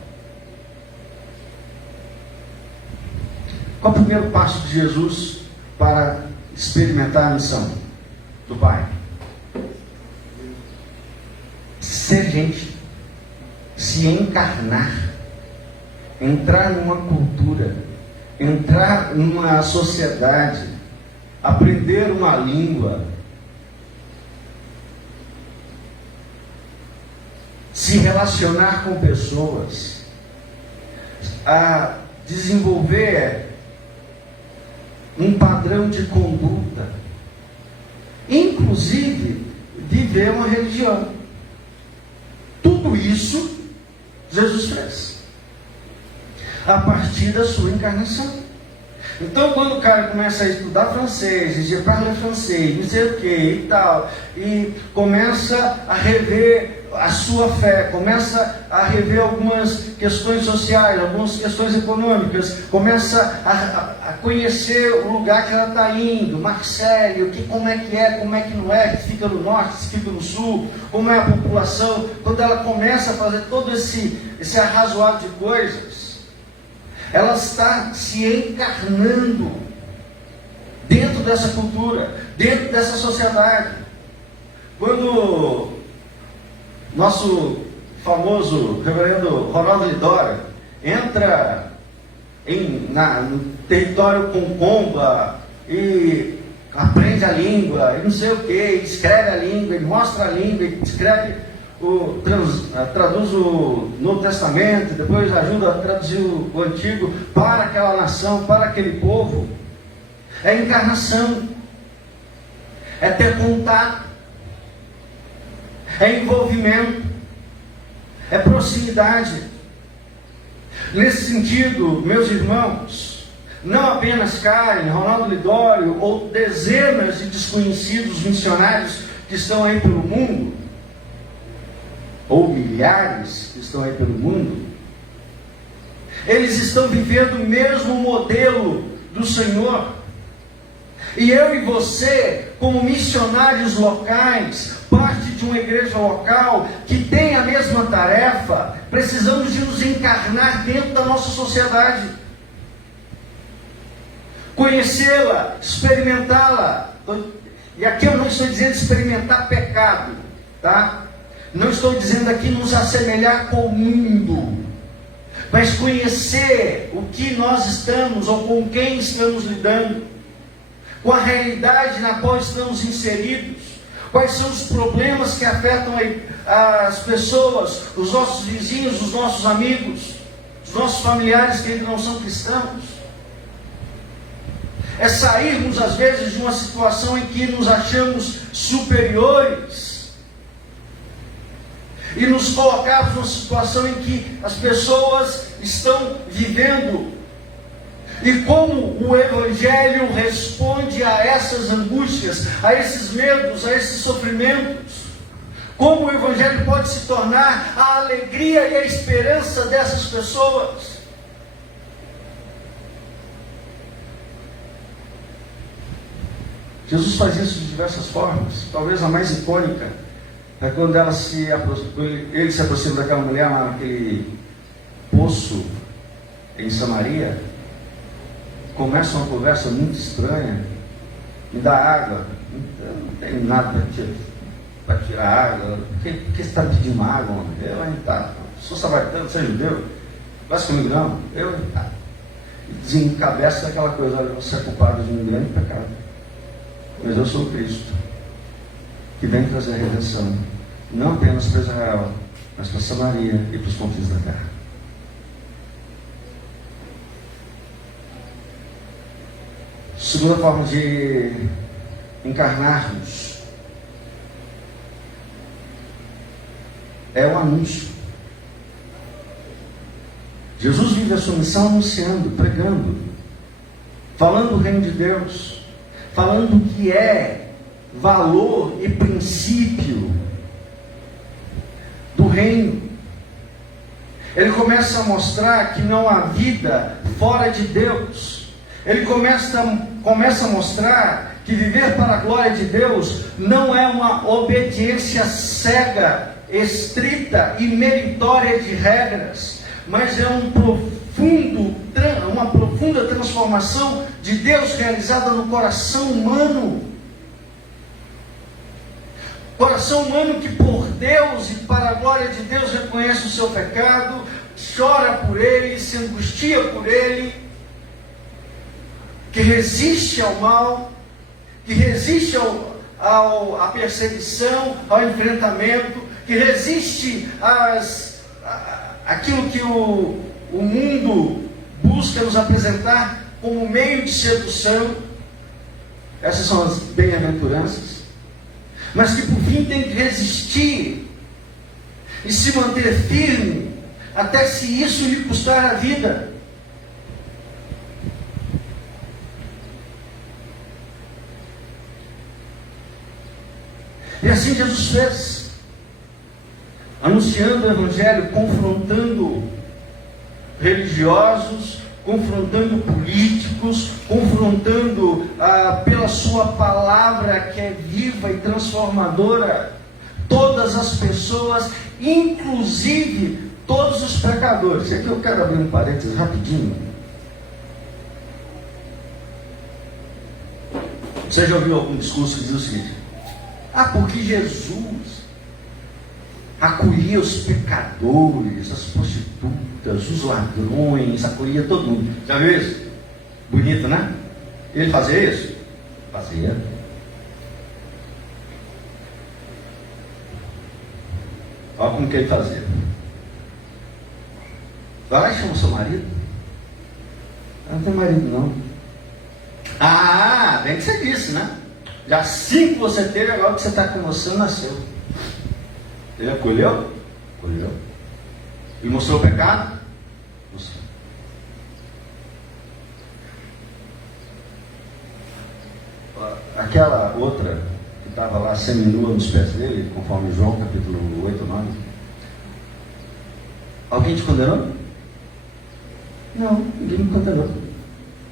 Qual é o primeiro passo de Jesus para experimentar a missão do Pai? Ser gente, se encarnar, entrar numa cultura, entrar numa sociedade, aprender uma língua, se relacionar com pessoas, a desenvolver um padrão de conduta, inclusive viver uma religião. Tudo isso Jesus fez a partir da sua encarnação. Então, quando o cara começa a estudar francês, e já fala francês, não sei o que e tal, e começa a rever a sua fé, começa a rever algumas questões sociais, algumas questões econômicas, começa a conhecer o lugar que ela está indo, Marseille, como é que não é, que fica no norte, que fica no sul, como é a população. Quando ela começa a fazer todo esse arrazoado de coisas, ela está se encarnando dentro dessa cultura, dentro dessa sociedade. Quando nosso famoso reverendo Ronaldo Lidório entra no território Concomba e aprende a língua, e não sei o que, escreve a língua, e mostra a língua, e escreve, traduz o Novo Testamento, depois ajuda a traduzir o Antigo para aquela nação, para aquele povo. É encarnação, é ter contato, é envolvimento, é proximidade. Nesse sentido, meus irmãos, não apenas Karen, Ronaldo Lidório ou dezenas de desconhecidos missionários que estão aí pelo mundo, ou milhares que estão aí pelo mundo, eles estão vivendo o mesmo modelo do Senhor. E eu e você, como missionários locais, parte de uma igreja local que tem a mesma tarefa, precisamos de nos encarnar dentro da nossa sociedade, conhecê-la, experimentá-la. E aqui eu não estou dizendo experimentar pecado, tá? Não estou dizendo aqui nos assemelhar com o mundo, mas conhecer o que nós estamos ou com quem estamos lidando, com a realidade na qual estamos inseridos, quais são os problemas que afetam as pessoas, os nossos vizinhos, os nossos amigos, os nossos familiares que ainda não são cristãos. É sairmos às vezes de uma situação em que nos achamos superiores e nos colocarmos numa situação em que as pessoas estão vivendo. E como o Evangelho responde a essas angústias, a esses medos, a esses sofrimentos. Como o Evangelho pode se tornar a alegria e a esperança dessas pessoas. Jesus faz isso de diversas formas. Talvez a mais icônica é quando ele se aproxima daquela mulher naquele poço em Samaria. Começa uma conversa muito estranha. Me dá água. Eu não tenho nada para tirar água. Por que você está pedindo água? Sou samaritano, você é judeu? Vai comigo não? Desencabeça daquela coisa. Olha, você é culpado de um grande pecado. Mas eu sou o Cristo, que vem trazer a redenção, não apenas para Israel, mas para Samaria e para os confins da terra. Segunda forma de encarnarmos é o anúncio. Jesus vive a sua missão anunciando, pregando, falando do reino de Deus, falando o que é valor e princípio do reino. Ele começa a mostrar que não há vida fora de Deus. Ele começa a mostrar que viver para a glória de Deus não é uma obediência cega, estrita e meritória de regras, mas é uma profunda transformação de Deus realizada no coração humano. Coração humano que por Deus e para a glória de Deus reconhece o seu pecado, chora por ele, se angustia por ele, que resiste ao mal, que resiste à perseguição, ao enfrentamento, que resiste àquilo que o mundo busca nos apresentar como meio de sedução. Essas são as bem-aventuranças. Mas que por fim tem que resistir e se manter firme, até se isso lhe custar a vida. E assim Jesus fez, anunciando o Evangelho, confrontando religiosos, confrontando políticos, confrontando pela sua palavra que é viva e transformadora, todas as pessoas, inclusive todos os pecadores. Aqui eu quero abrir um parênteses rapidinho. Você já ouviu algum discurso que diz o seguinte: porque Jesus acolhia os pecadores, as prostitutas, os ladrões, acolhia todo mundo. Já viu isso? Bonito, né? Ele fazia isso? Fazia. Olha como que ele fazia. Vai lá e chama o seu marido. Não tem marido não. Bem que você disse, né? Já 5 você teve, agora que você está com você, nasceu. Ele acolheu? Acolheu. E mostrou o pecado? Mostrou. Aquela outra que estava lá seminua nos pés dele, conforme João capítulo 8, 9. Alguém te condenou? Não, ninguém me condenou.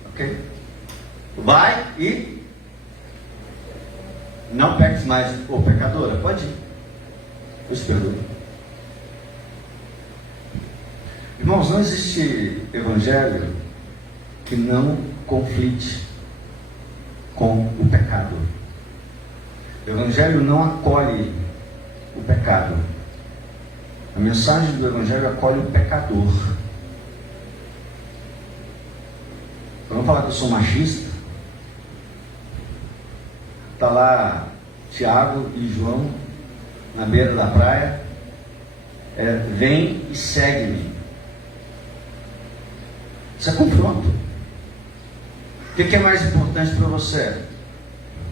Ok? Vai e não peques mais, pecadora, pode ir. Eu te perdoo. Irmãos, não existe evangelho que não conflite com o pecado. O evangelho não acolhe o pecado. A mensagem do evangelho acolhe o pecador. Vamos falar que eu sou machista? Está lá Tiago e João na beira da praia. Vem e segue-me. Isso é confronto. O que é mais importante para você?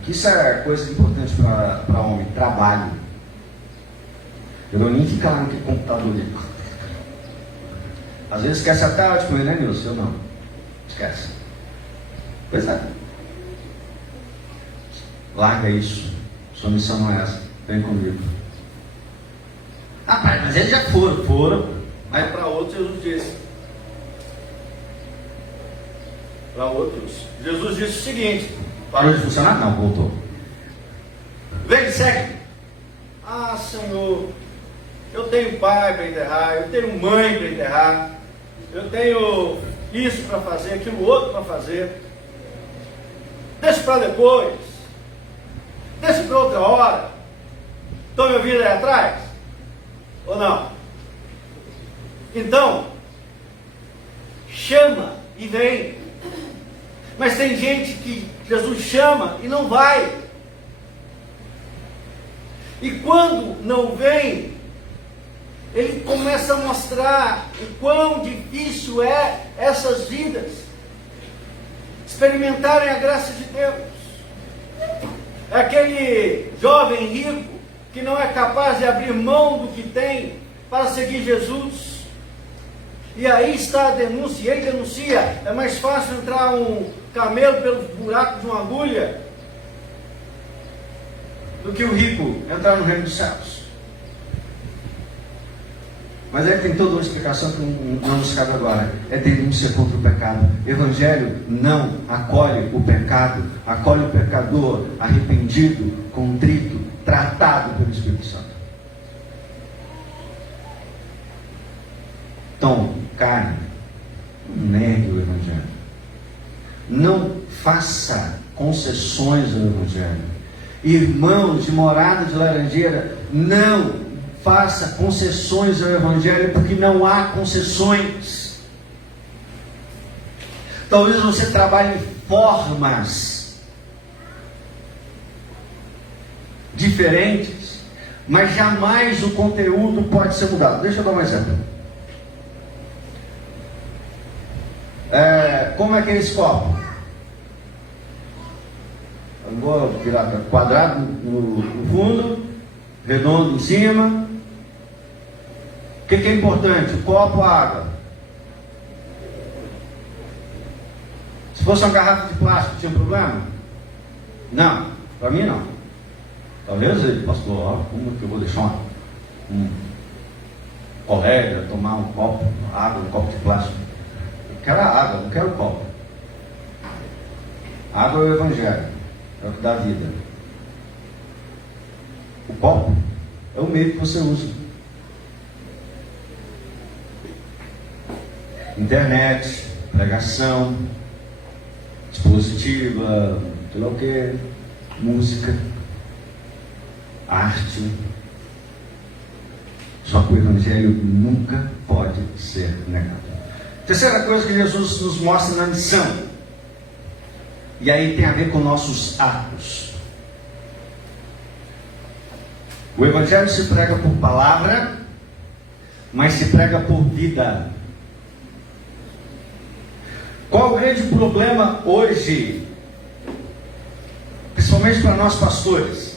Que isso é coisa importante para homem. Trabalho. Eu não nem ficar lá naquele computador ali. Às vezes esquece até a de comer, né, Nilson? Eu não. Esquece. Pois é. Larga isso. Sua missão não é essa. Vem comigo. Pai, mas eles já foram. Aí para outros Jesus disse. Para outros, Jesus disse o seguinte: parou de funcionar? Não, voltou. Vem, segue. Senhor, eu tenho pai para enterrar, eu tenho mãe para enterrar, eu tenho isso para fazer, aquilo outro para fazer. Deixa para depois. Deixa para outra hora. Estão me ouvindo aí atrás? Ou não? Então, chama e vem. Mas tem gente que Jesus chama e não vai. E quando não vem, ele começa a mostrar o quão difícil é essas vidas experimentarem a graça de Deus. É aquele jovem rico que não é capaz de abrir mão do que tem para seguir Jesus. E aí está a denúncia, e ele denuncia: é mais fácil entrar um camelo pelos buracos de uma agulha do que o rico entrar no reino dos céus. Mas aí tem toda uma explicação que não nos cabe agora. É denúncia contra o pecado. Evangelho não acolhe o pecado, acolhe o pecador arrependido, contrito, tratado pelo Espírito Santo. Então, carne, não negue o Evangelho. Não faça concessões ao Evangelho. Irmãos de Morada de Laranjeira, não faça concessões ao Evangelho, porque não há concessões. Talvez você trabalhe em formas diferentes, mas jamais o conteúdo pode ser mudado. Deixa eu dar um exemplo. Como é que é esse copo? Eu vou virar quadrado no fundo, redondo em cima. O que é importante? O copo, a água. Se fosse uma garrafa de plástico, tinha problema? Não, para mim não. Talvez ele, pastor, ó, como que eu vou deixar um colega tomar um copo, água, um copo de plástico? Eu quero a água, não quero o copo. A água é o Evangelho, é o que dá vida. O copo é o meio que você usa. Internet, pregação, dispositiva, sei lá o que, música, arte. Só que o Evangelho nunca pode ser negado. Terceira coisa que Jesus nos mostra na missão, e aí tem a ver com nossos atos. O Evangelho se prega por palavra, mas se prega por vida. Qual o grande problema hoje, principalmente para nós pastores,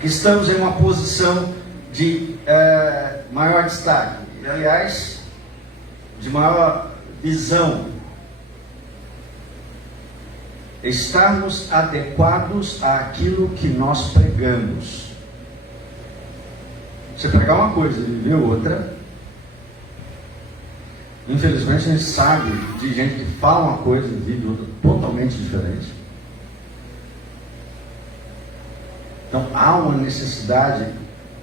que estamos em uma posição de maior destaque, e, aliás, de maior visão? Estarmos adequados àquilo que nós pregamos. Você pregar uma coisa e viver outra. Infelizmente a gente sabe de gente que fala uma coisa e vive outra totalmente diferente. Então há uma necessidade,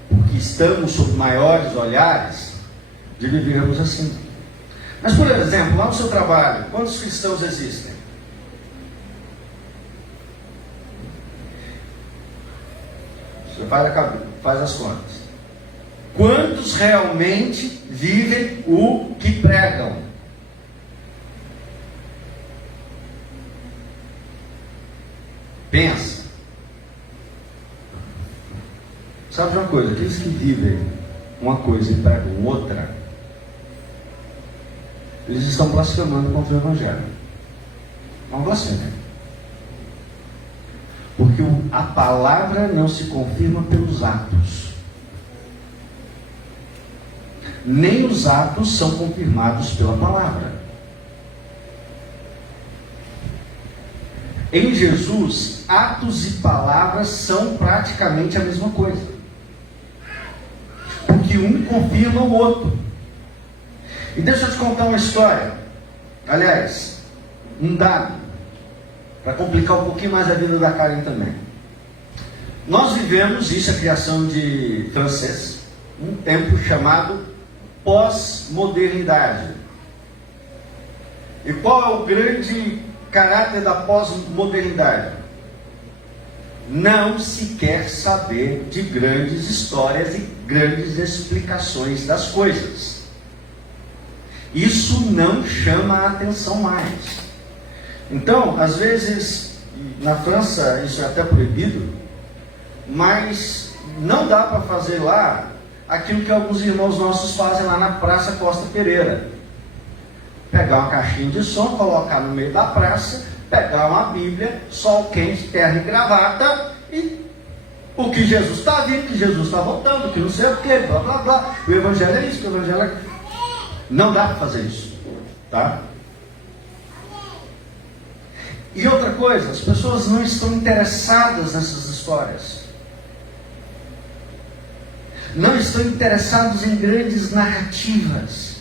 porque estamos sob maiores olhares, de vivermos assim. Mas, por exemplo, lá no seu trabalho, quantos cristãos existem? Você faz as contas. Quantos realmente vivem o que pregam? Pensa. Sabe de uma coisa? Aqueles que vivem uma coisa e pregam outra, eles estão blasfemando contra o Evangelho. É uma blasfêmia. Porque a palavra não se confirma pelos atos. Nem os atos são confirmados pela palavra. Em Jesus, atos e palavras são praticamente a mesma coisa. Porque um confirma o outro. E deixa eu te contar uma história. Aliás, um dado, para complicar um pouquinho mais a vida da Karen também. Nós vivemos, isso é criação de francês, um tempo chamado pós-modernidade. E qual é o grande caráter da pós-modernidade? Não se quer saber de grandes histórias e grandes explicações das coisas. Isso não chama a atenção mais. Então, às vezes, na França isso é até proibido, mas não dá para fazer lá aquilo que alguns irmãos nossos fazem lá na Praça Costa Pereira. Pegar uma caixinha de som, colocar no meio da praça, pegar uma Bíblia, sol quente, terra e gravata, e o que Jesus está vindo, que Jesus está voltando, que não sei o que, blá blá blá. O Evangelho é isso, o Evangelho é... Não dá para fazer isso, tá? E outra coisa, as pessoas não estão interessadas nessas histórias. Não estão interessados em grandes narrativas.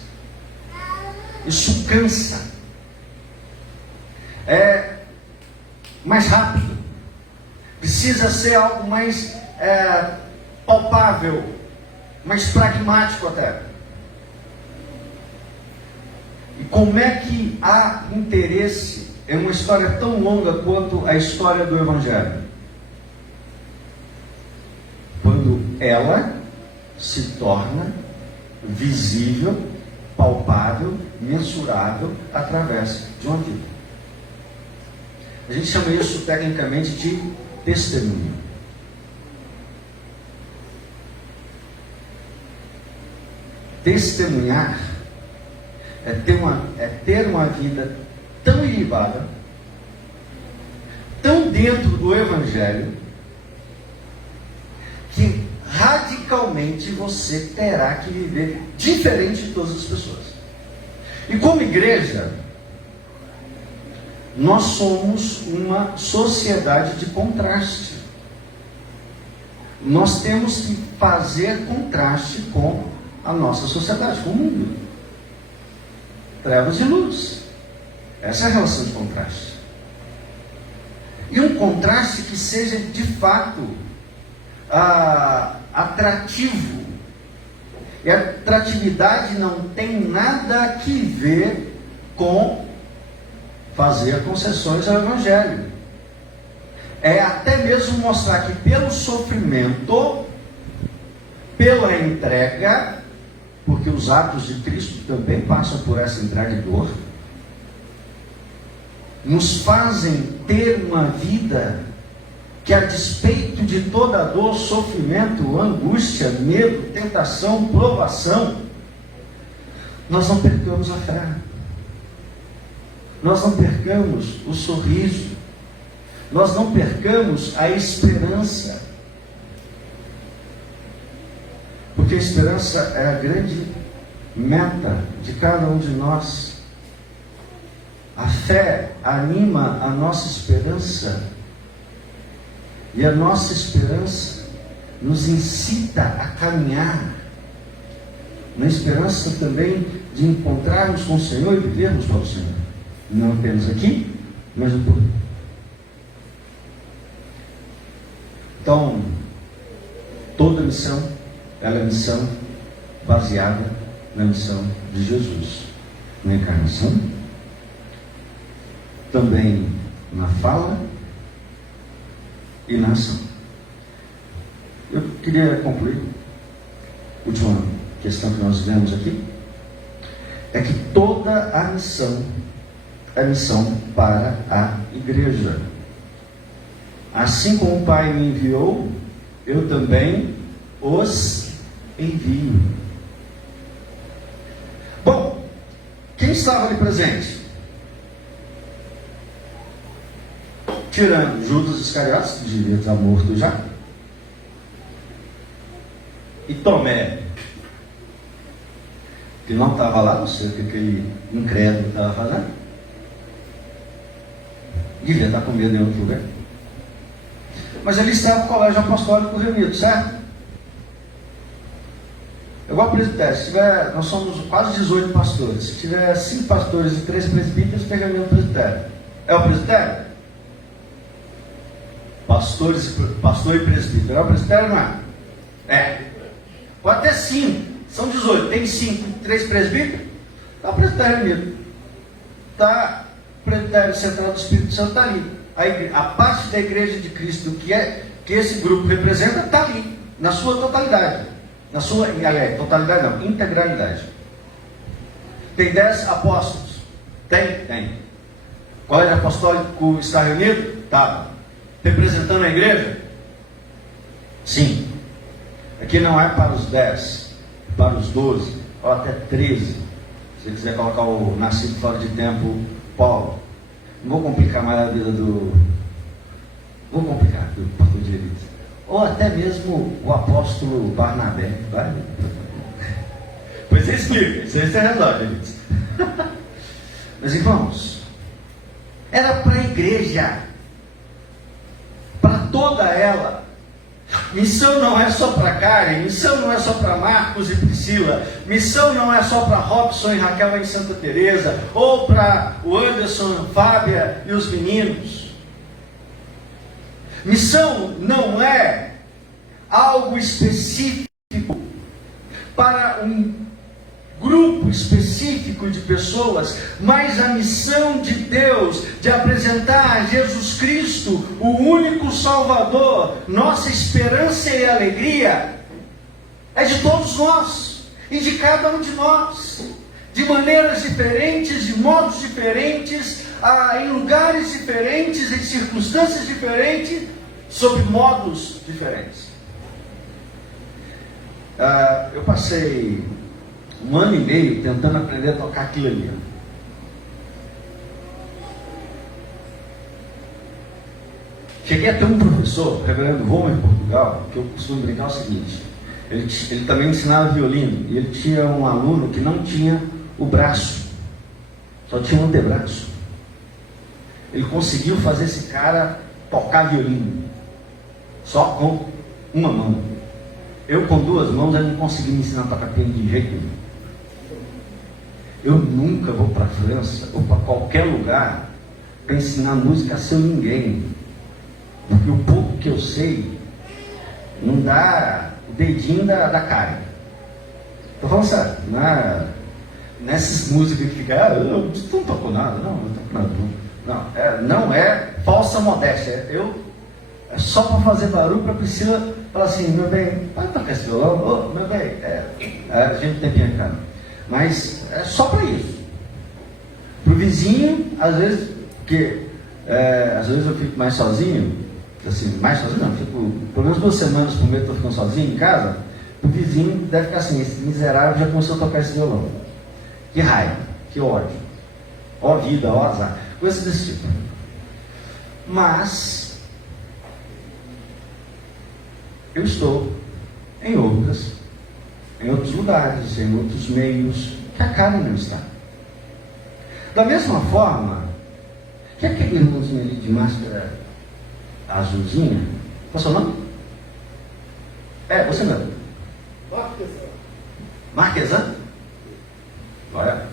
Isso cansa. É mais rápido. Precisa ser algo mais palpável, mais pragmático até. E como é que há interesse em uma história tão longa quanto a história do Evangelho? Quando ela se torna visível, palpável, mensurável através de uma vida. A gente chama isso tecnicamente de testemunho. Testemunhar é ter uma vida tão ilibada, tão dentro do Evangelho, que radicalmente você terá que viver diferente de todas as pessoas. E como igreja, nós somos uma sociedade de contraste. nós temos que fazer contraste com a nossa sociedade, com o mundo. Trevas e luz. Essa é a relação de contraste. E um contraste que seja de fato atrativo. E a atratividade não tem nada que ver com fazer concessões ao Evangelho. É até mesmo mostrar que pelo sofrimento, pela entrega, porque os atos de Cristo também passam por essa entrega e dor, nos fazem ter uma vida que, a despeito de toda a dor, sofrimento, angústia, medo, tentação, provação, nós não percamos a fé, nós não percamos o sorriso, nós não percamos a esperança, porque a esperança é a grande meta de cada um de nós. A fé anima a nossa esperança, e a nossa esperança nos incita a caminhar na esperança também de encontrarmos com o Senhor e vivermos para o Senhor, não apenas aqui, mas no todo. Então, toda missão, ela é missão baseada na missão de Jesus, na encarnação, também na fala e na ação. Eu queria concluir, última questão que nós vemos aqui, é que toda a missão é missão para a igreja. Assim como o Pai me enviou, eu também os envio. Bom, quem estava ali presente? Tirando Judas Iscariotes, que devia estar morto já, e Tomé, que não estava lá, não sei o que aquele incrédulo estava fazendo, devia estar com medo em outro lugar. Mas ele estava no colégio apostólico reunido, certo? É igual presbitério. Se tiver, nós somos quase 18 pastores. Se tiver 5 pastores e 3 presbíteros, tem reunião presbitério. É o presbitério? Pastor e presbítero. É o presbitério, não é? É. Pode ter 5. São 18. Tem 5 e 3 presbíteros. Está o presbitério reunido. Está o presbitério central do Espírito Santo, está ali. A parte da igreja de Cristo que esse grupo representa está ali, na sua totalidade. Na sua, totalidade não, integralidade. Tem 10 apóstolos? Tem. Qual é o apostólico está reunido? Tá. Representando a igreja? Sim. Aqui não é para os 10, é para os 12, ou até 13. Se você quiser colocar o nascido fora de tempo, Paulo. Não vou complicar mais a vida do pastor de Levítico. Ou até mesmo o apóstolo Barnabé. Vai? Pois você explica, isso aí você resolve, Levítico. Meus irmãos, era para a igreja, para toda ela. Missão não é só para Karen, missão não é só para Marcos e Priscila, missão não é só para Robson e Raquel em Santa Teresa, ou para o Anderson, Fábia e os meninos. Missão não é algo específico para um grupo específico de pessoas, mas a missão de Deus de apresentar a Jesus Cristo, o único Salvador, nossa esperança e alegria, é de todos nós e de cada um de nós, de maneiras diferentes, de modos diferentes, em lugares diferentes, em circunstâncias diferentes, sob modos diferentes. Eu passei 1 ano e meio tentando aprender a tocar aquilo ali. Cheguei a ter um professor, o reverendo Roma em Portugal, que eu costumo brincar o seguinte: ele também ensinava violino, e ele tinha um aluno que não tinha o braço, só tinha um antebraço. Ele conseguiu fazer esse cara tocar violino, só com uma mão. Eu com duas mãos eu não consegui me ensinar a tocar piano de jeito nenhum. Eu nunca vou para a França ou para qualquer lugar para ensinar música a seu ninguém. Porque o pouco que eu sei não dá o dedinho da cara. Estou falando sério, nessas músicas que ficam, eu não toco nada, não é falsa modéstia, é só para fazer barulho para a Priscila falar assim, meu bem, pode tocar esse violão? Meu bem, a gente tem piano, cara. Mas é só para isso. Para o vizinho, às vezes, porque às vezes eu fico mais sozinho, assim, mais sozinho não, fico pelo menos 2 semanas por mês estou ficando sozinho em casa, o vizinho deve ficar assim, esse miserável já começou a tocar esse violão. Que raiva, que ódio, ó vida, ó azar, coisas desse tipo. Mas eu estou em outros lugares, em outros meios que a cara não está. Da mesma forma, que aquele irmãozinho ali de máscara azulzinha, qual é o seu nome? Você mesmo. Marquesan? Olha.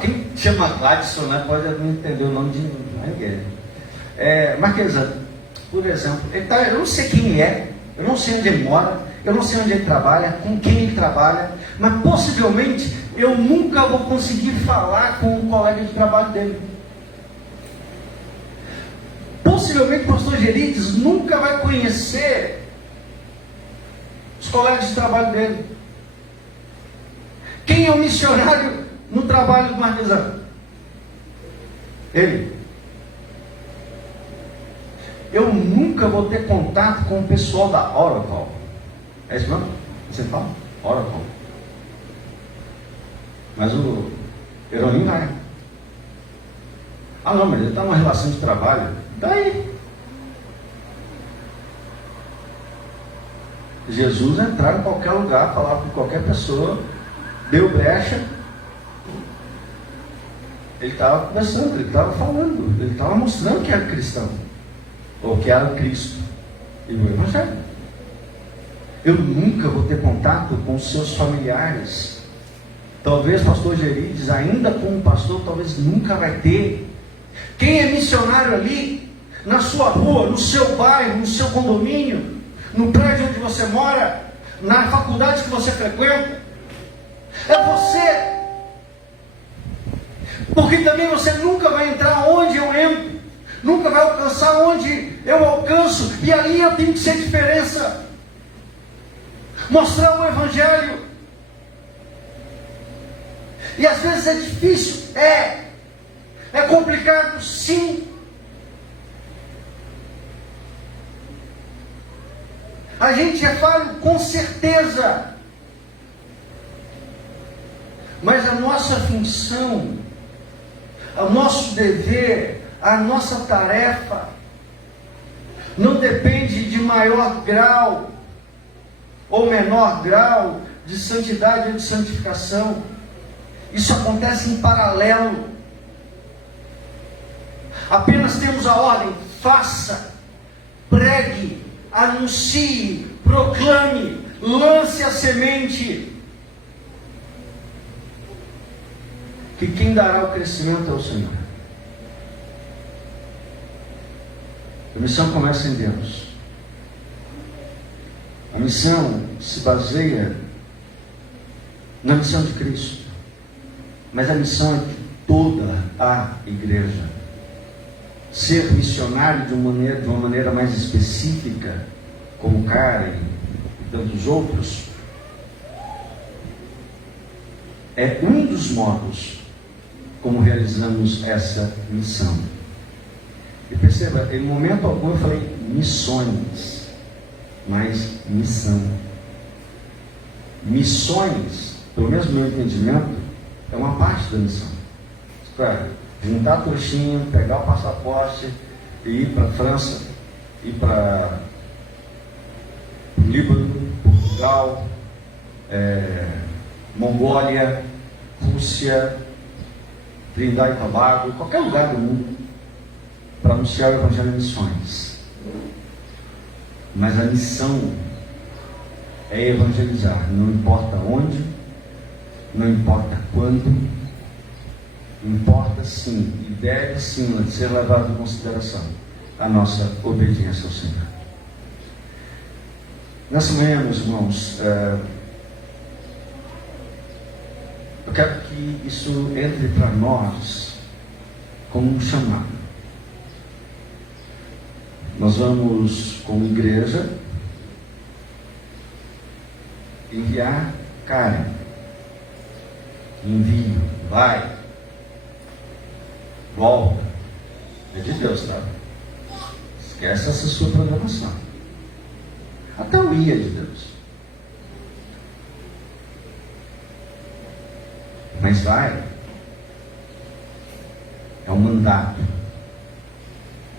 Quem chama Gladson, né, pode não entender o nome de ninguém. Marquesan, por exemplo, eu não sei quem é, eu não sei onde ele mora, eu não sei onde ele trabalha, com quem ele trabalha, mas possivelmente eu nunca vou conseguir falar com o colega de trabalho dele. Possivelmente o pastor Gerides nunca vai conhecer os colegas de trabalho dele. Quem é o missionário no trabalho do Marquesan? Ele. Eu nunca vou ter contato com o pessoal da Oracle. É isso mesmo? Você fala? Oracle. Mas o Heroinho vai. Não, mas ele está numa relação de trabalho. Daí. Jesus entrar em qualquer lugar, falar com qualquer pessoa, deu brecha. Ele estava conversando, ele estava falando, ele estava mostrando que era cristão, ou que era o Cristo e o Evangelho. Eu nunca vou ter contato com os seus familiares. Talvez pastor Gerides, ainda como pastor, talvez nunca vai ter. Quem é missionário ali, na sua rua, no seu bairro, no seu condomínio, no prédio onde você mora, na faculdade que você frequenta, é você. Porque também você nunca vai entrar onde eu entro, nunca vai alcançar onde eu alcanço, e ali eu tenho que ser diferença, mostrar o Evangelho. E às vezes é difícil, é complicado, sim. A gente é falho, com certeza. Mas a nossa função, o nosso dever, a nossa tarefa, não depende de maior grau ou menor grau de santidade ou de santificação. Isso acontece em paralelo. Apenas temos a ordem: faça, pregue, anuncie, proclame, lance a semente. Que quem dará o crescimento é o Senhor. A missão começa em Deus. A missão se baseia na missão de Cristo, mas a missão é de toda a igreja. Ser missionário de uma maneira mais específica, como Karen e tantos outros, é um dos modos como realizamos essa missão. E perceba, em momento algum eu falei missões, mas missão. Missões, pelo menos no meu entendimento, é uma parte da missão. Espera, juntar a trouxinha, pegar o passaporte e ir para a França, ir para o Líbano, Portugal, Mongólia, Rússia, Trindade e Tobago, qualquer lugar do mundo, para anunciar o Evangelho em missões. Mas a missão é evangelizar, não importa onde, não importa quando, importa sim, e deve sim ser levado em consideração a nossa obediência ao Senhor. Nessa manhã, meus irmãos, eu quero que isso entre para nós como um chamado. Nós vamos, como igreja, enviar Karen. Envio, vai, volta. É de Deus, tá? Esquece essa sua programação. Até o ia de Deus. Mas vai. É um mandato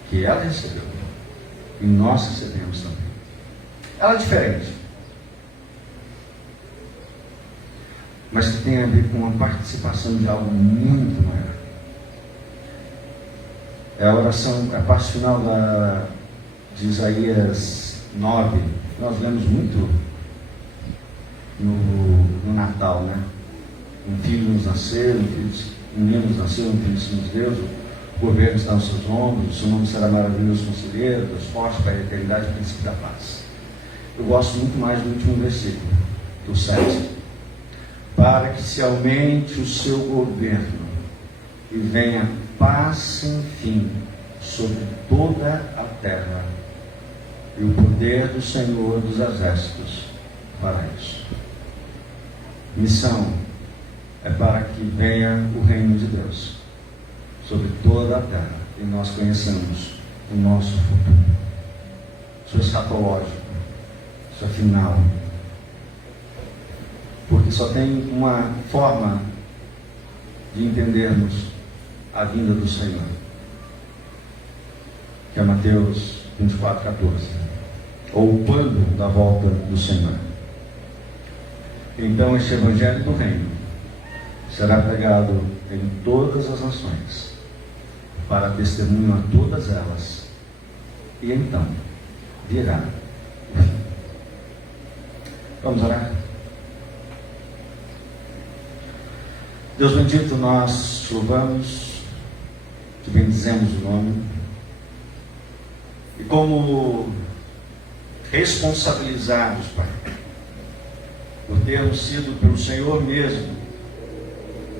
que ela recebeu. E nós recebemos também. Ela é diferente. Mas que tem a ver com a participação de algo muito maior. É a oração, a parte final de Isaías 9. Nós lemos muito no Natal, né? Um filho nos nasceu, um menino nos nasceu, um filho nos deu, o governo está nos seus ombros, o seu nome será maravilhoso conselheiro, Deus forte para a eternidade, príncipe da paz. Eu gosto muito mais do último versículo, do 7. Para que se aumente o seu governo e venha paz sem fim sobre toda a terra, e o poder do Senhor dos Exércitos para isso. Missão é para que venha o reino de Deus sobre toda a terra e nós conheçamos o nosso futuro. Isso é escatológico, isso é final. Porque só tem uma forma de entendermos a vinda do Senhor, que é Mateus 24:14, ou o quando da volta do Senhor. Então este evangelho do reino será pregado em todas as nações, para testemunho a todas elas, e então virá o fim. Vamos orar? Deus bendito, nós te louvamos, te bendizemos o nome, e como responsabilizados, Pai, por termos sido pelo Senhor mesmo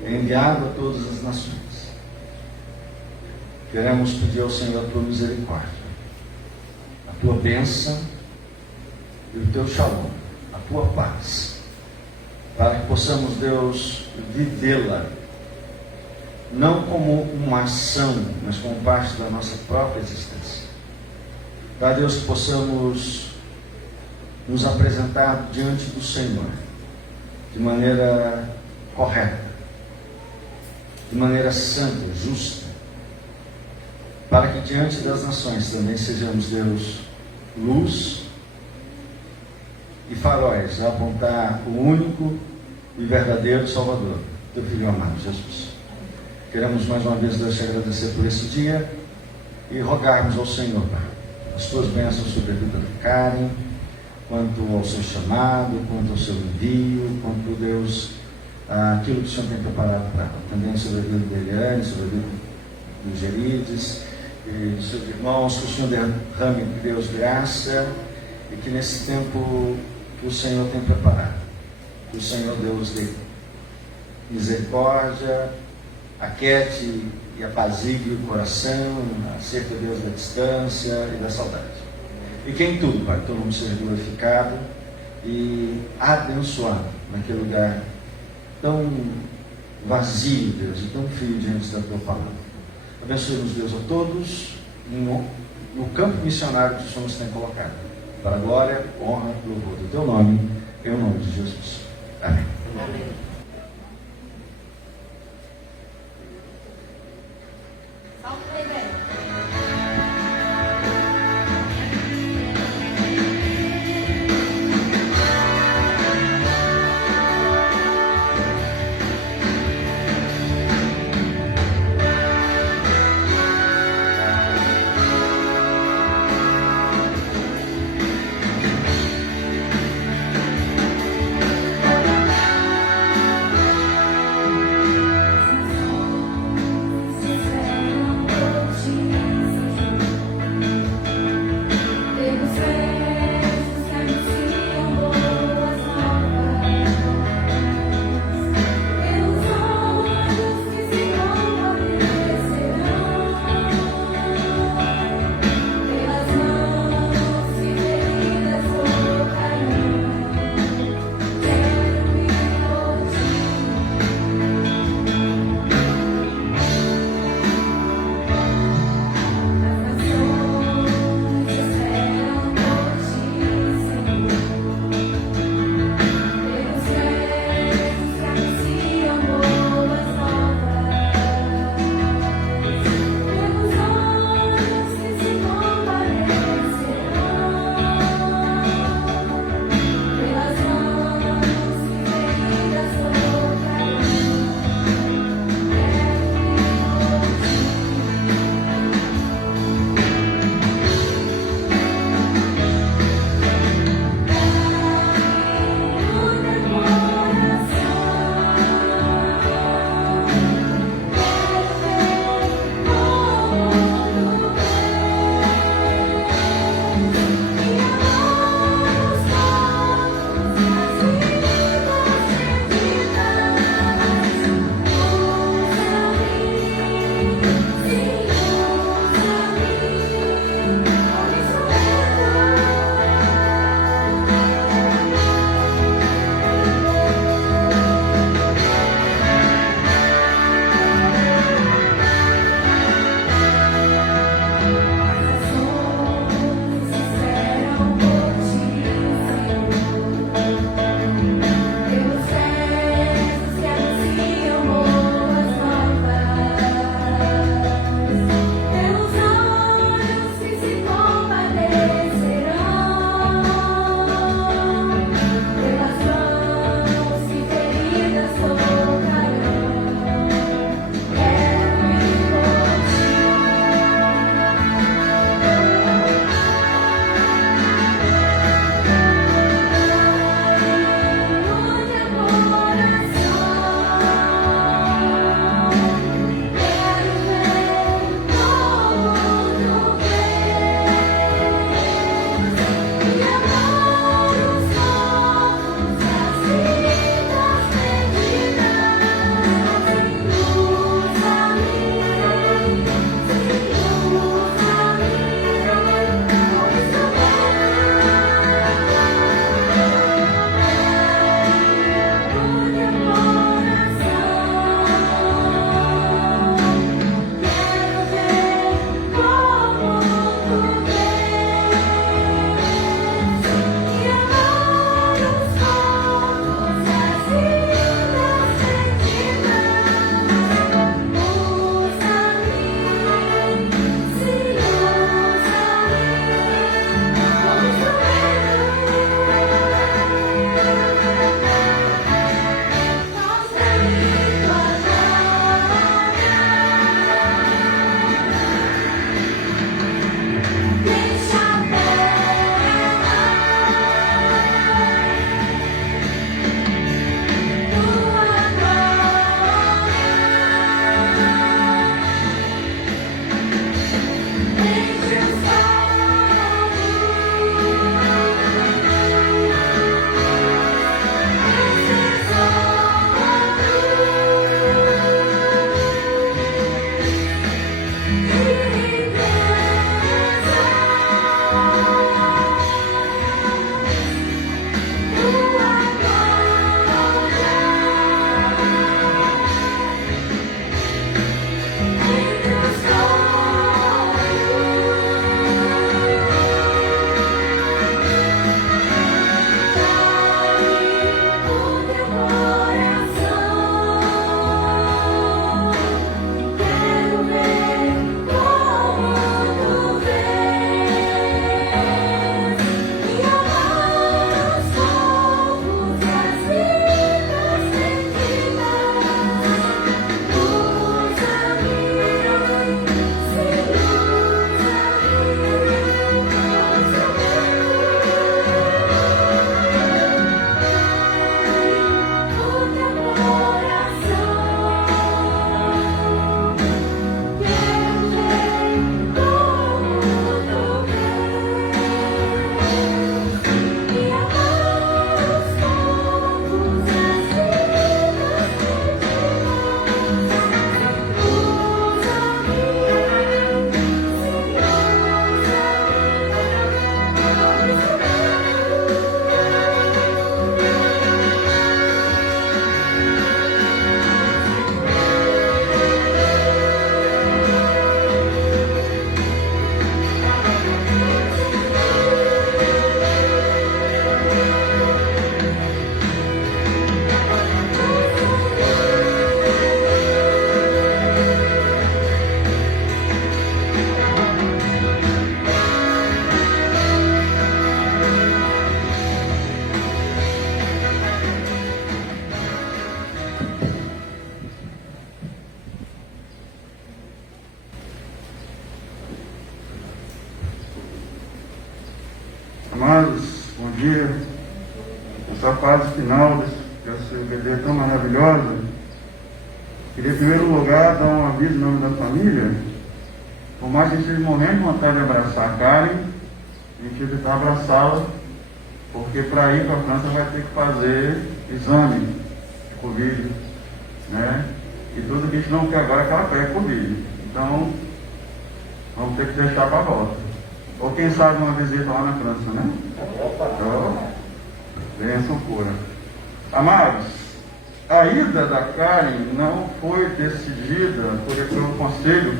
enviado a todas as nações, queremos pedir ao Senhor a tua misericórdia, a tua bênção e o teu shalom, a tua paz, para que possamos, Deus, vivê-la não como uma ação, mas como parte da nossa própria existência. Para Deus, que possamos nos apresentar diante do Senhor de maneira correta, de maneira santa, justa, para que diante das nações também sejamos, Deus, luz e faróis a apontar o único e verdadeiro Salvador, teu Filho amado, Jesus. Queremos mais uma vez, Deus, te agradecer por esse dia e rogarmos ao Senhor, Pai, as tuas bênçãos sobre a vida de Karen, quanto ao seu chamado, quanto ao seu envio, quanto, Deus, aquilo que o Senhor tem preparado para ela. Também sobre a vida de Eliane, sobre a vida dos Gerides e dos seus irmãos, que o Senhor derrame, Deus, graça, e que nesse tempo que o Senhor tem preparado, que o Senhor, Deus, dê misericórdia, aquiete e apazigue o coração acerca, Deus, da distância e da saudade. E que em tudo, Pai, teu nome seja glorificado e abençoado naquele lugar tão vazio, Deus, e tão frio diante da tua palavra. Abençoe-nos, Deus, a todos no campo missionário que o Senhor nos tem colocado, para a glória, honra e louvor do teu nome, em nome de Jesus. Amém. Amém. Amados, bom dia. Essa fase final dessa BD tão maravilhosa. Queria, em primeiro lugar, dar um aviso em nome da família. Por mais que esteja morrendo de vontade de abraçar a Karen, a gente evitar abraçá-la, porque para ir para a França vai ter que fazer exame de Covid, né? E tudo que a gente não quer agora é que ela pegue Covid. Então, vamos ter que deixar para a volta. Ou quem sabe uma visita lá na França, né? Então, bênção pura. Amados, a ida da Karen não foi decidida pelo conselho,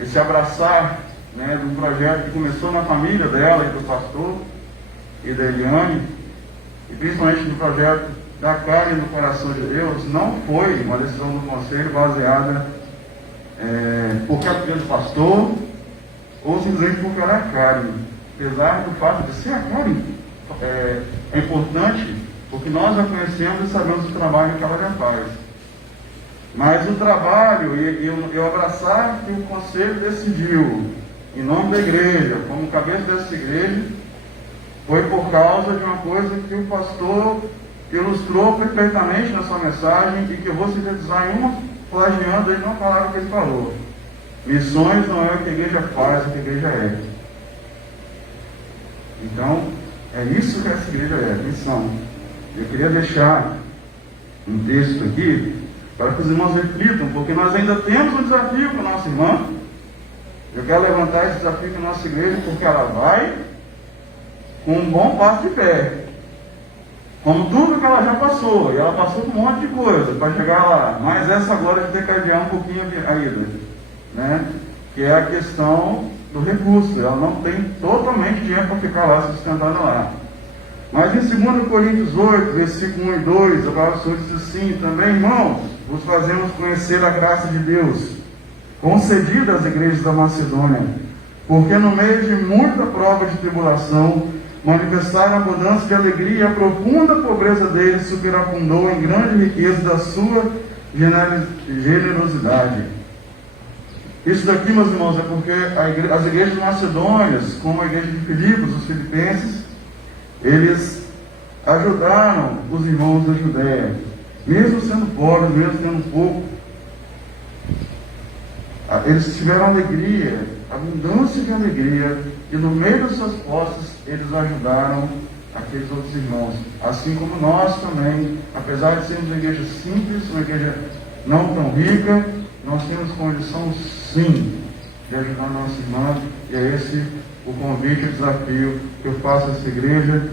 esse abraçar, né, de um projeto que começou na família dela e do pastor e da Eliane, e principalmente do projeto da Karen no coração de Deus. Não foi uma decisão do conselho baseada porque ela é do pastor ou simplesmente porque ela é a Karen, apesar do fato de ser a Karen é importante, porque nós a conhecemos e sabemos o trabalho que ela já faz. Mas o trabalho e o abraçar que o conselho decidiu, em nome da igreja, como cabeça dessa igreja, foi por causa de uma coisa que o pastor ilustrou perfeitamente na sua mensagem e que eu vou sintetizar em uma, plagiando ele uma palavra que ele falou. Missões não é o que a igreja faz, é o que a igreja é. Então, é isso que essa igreja é, missão. Eu queria deixar um texto aqui para que os irmãos reflitam, porque nós ainda temos um desafio com a nossa irmã. Eu quero levantar esse desafio com a nossa igreja, porque ela vai com um bom passo de pé, como tudo que ela já passou, e ela passou por um monte de coisa para chegar lá, mas essa agora de decadear um pouquinho a ida, né? Que é a questão do recurso. Ela não tem totalmente dinheiro para ficar lá sustentando lá. Mas em 2 Coríntios 8, versículo 1 e 2, a palavra do Senhor diz assim: também, irmãos, vos fazemos conhecer a graça de Deus, concedida às igrejas da Macedônia, porque no meio de muita prova de tribulação, manifestaram a abundância de alegria, e a profunda pobreza deles superabundou em grande riqueza da sua generosidade. Isso daqui, meus irmãos, é porque as igrejas macedônias, como a igreja de Filipos, os filipenses, eles ajudaram os irmãos da Judéia, mesmo sendo pobres, mesmo tendo pouco. Eles tiveram alegria, abundância de alegria, e no meio das suas posses eles ajudaram aqueles outros irmãos. Assim como nós também, apesar de sermos uma igreja simples, uma igreja não tão rica, nós temos condição sim de ajudar a nossa irmã, e é esse o convite, o desafio que eu faço a essa igreja.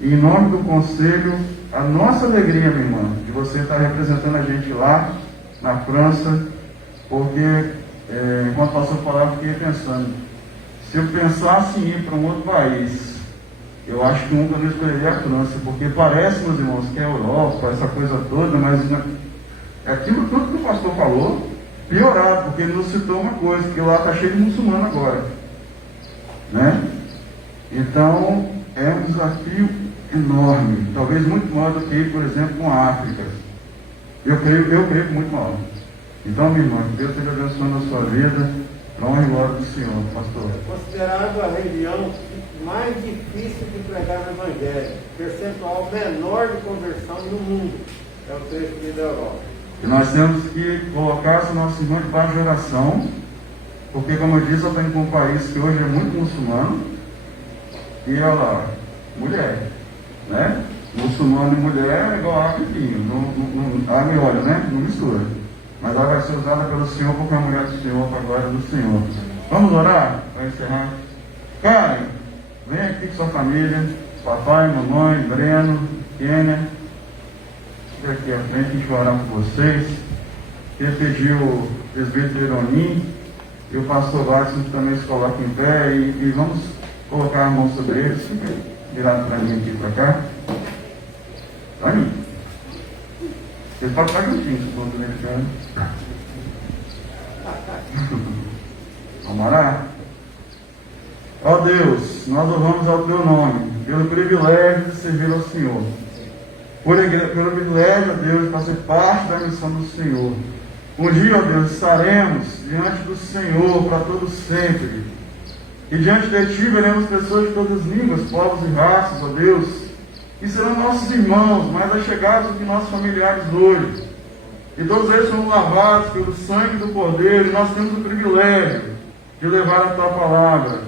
E em nome do conselho, a nossa alegria, minha irmã, de você estar representando a gente lá na França, porque enquanto o pastor falava, eu fiquei pensando, se eu pensasse em ir para um outro país, eu acho que eu escolheria a França, porque parece, meus irmãos, que é a Europa, essa coisa toda, mas é aquilo tudo que o pastor falou, piorado, porque ele nos citou uma coisa, que lá está cheio de muçulmano agora, né? Então, é um desafio enorme, talvez muito maior do que ir, por exemplo, com a África. Eu creio que muito maior. Então, minha irmã, que Deus esteja abençoando a sua vida, para honra e glória do Senhor, pastor. É considerado a religião mais difícil de pregar no Evangelho, percentual menor de conversão no mundo, é o trecho da Europa. E nós temos que colocar essa nossa irmã debaixo de oração, porque, como eu disse, eu estou indo para um país que hoje é muito muçulmano, e ela, mulher, né? Muçulmano e mulher é igual água e vinho, água e óleo, né? Não mistura. Mas ela vai ser usada pelo Senhor, porque é a mulher do Senhor, para a glória do Senhor. Vamos orar para encerrar? Karen, vem aqui com sua família, papai, mamãe, Breno, Kênia. Aqui à frente, a gente vai orar por vocês. Queria pedir o presbítero Ironim e o pastor Watson também se coloquem em pé e vamos colocar a mão sobre eles. Fica virado para mim aqui, para cá. Para mim. Vocês podem ficar juntinhos, se for deixando. Vamos orar? Ó Deus, nós louvamos ao Teu nome, pelo privilégio de servir ao Senhor. Pelo privilégio, ó Deus, de fazer parte da missão do Senhor. Um dia, ó Deus, estaremos diante do Senhor para todo sempre. E diante de Ti veremos pessoas de todas as línguas, povos e raças, ó Deus, que serão nossos irmãos, mais allegados do que nossos familiares hoje. E todos eles são lavados pelo sangue do Cordeiro, e nós temos o privilégio de levar a Tua palavra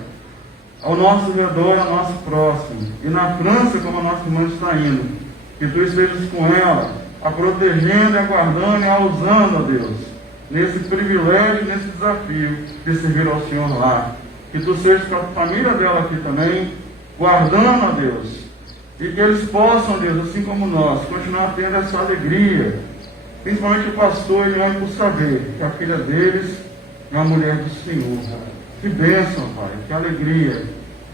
ao nosso redor e ao nosso próximo. E na França, como a nossa irmã está indo, que Tu estejas com ela, a protegendo, a guardando e a usando, ó Deus, nesse privilégio, nesse desafio de servir ao Senhor lá. Que Tu sejas com a família dela aqui também, guardando, ó Deus, e que eles possam, Deus, assim como nós, continuar tendo essa alegria, principalmente o pastor e homem por saber que a filha deles é a mulher do Senhor. Que bênção, Pai, que alegria.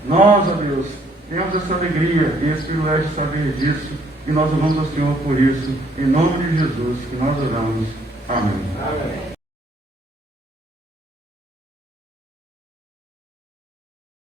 Nós, ó Deus, temos essa alegria e esse privilégio de saber disso, e nós oramos ao Senhor por isso, em nome de Jesus, que nós oramos. Amém. Amém.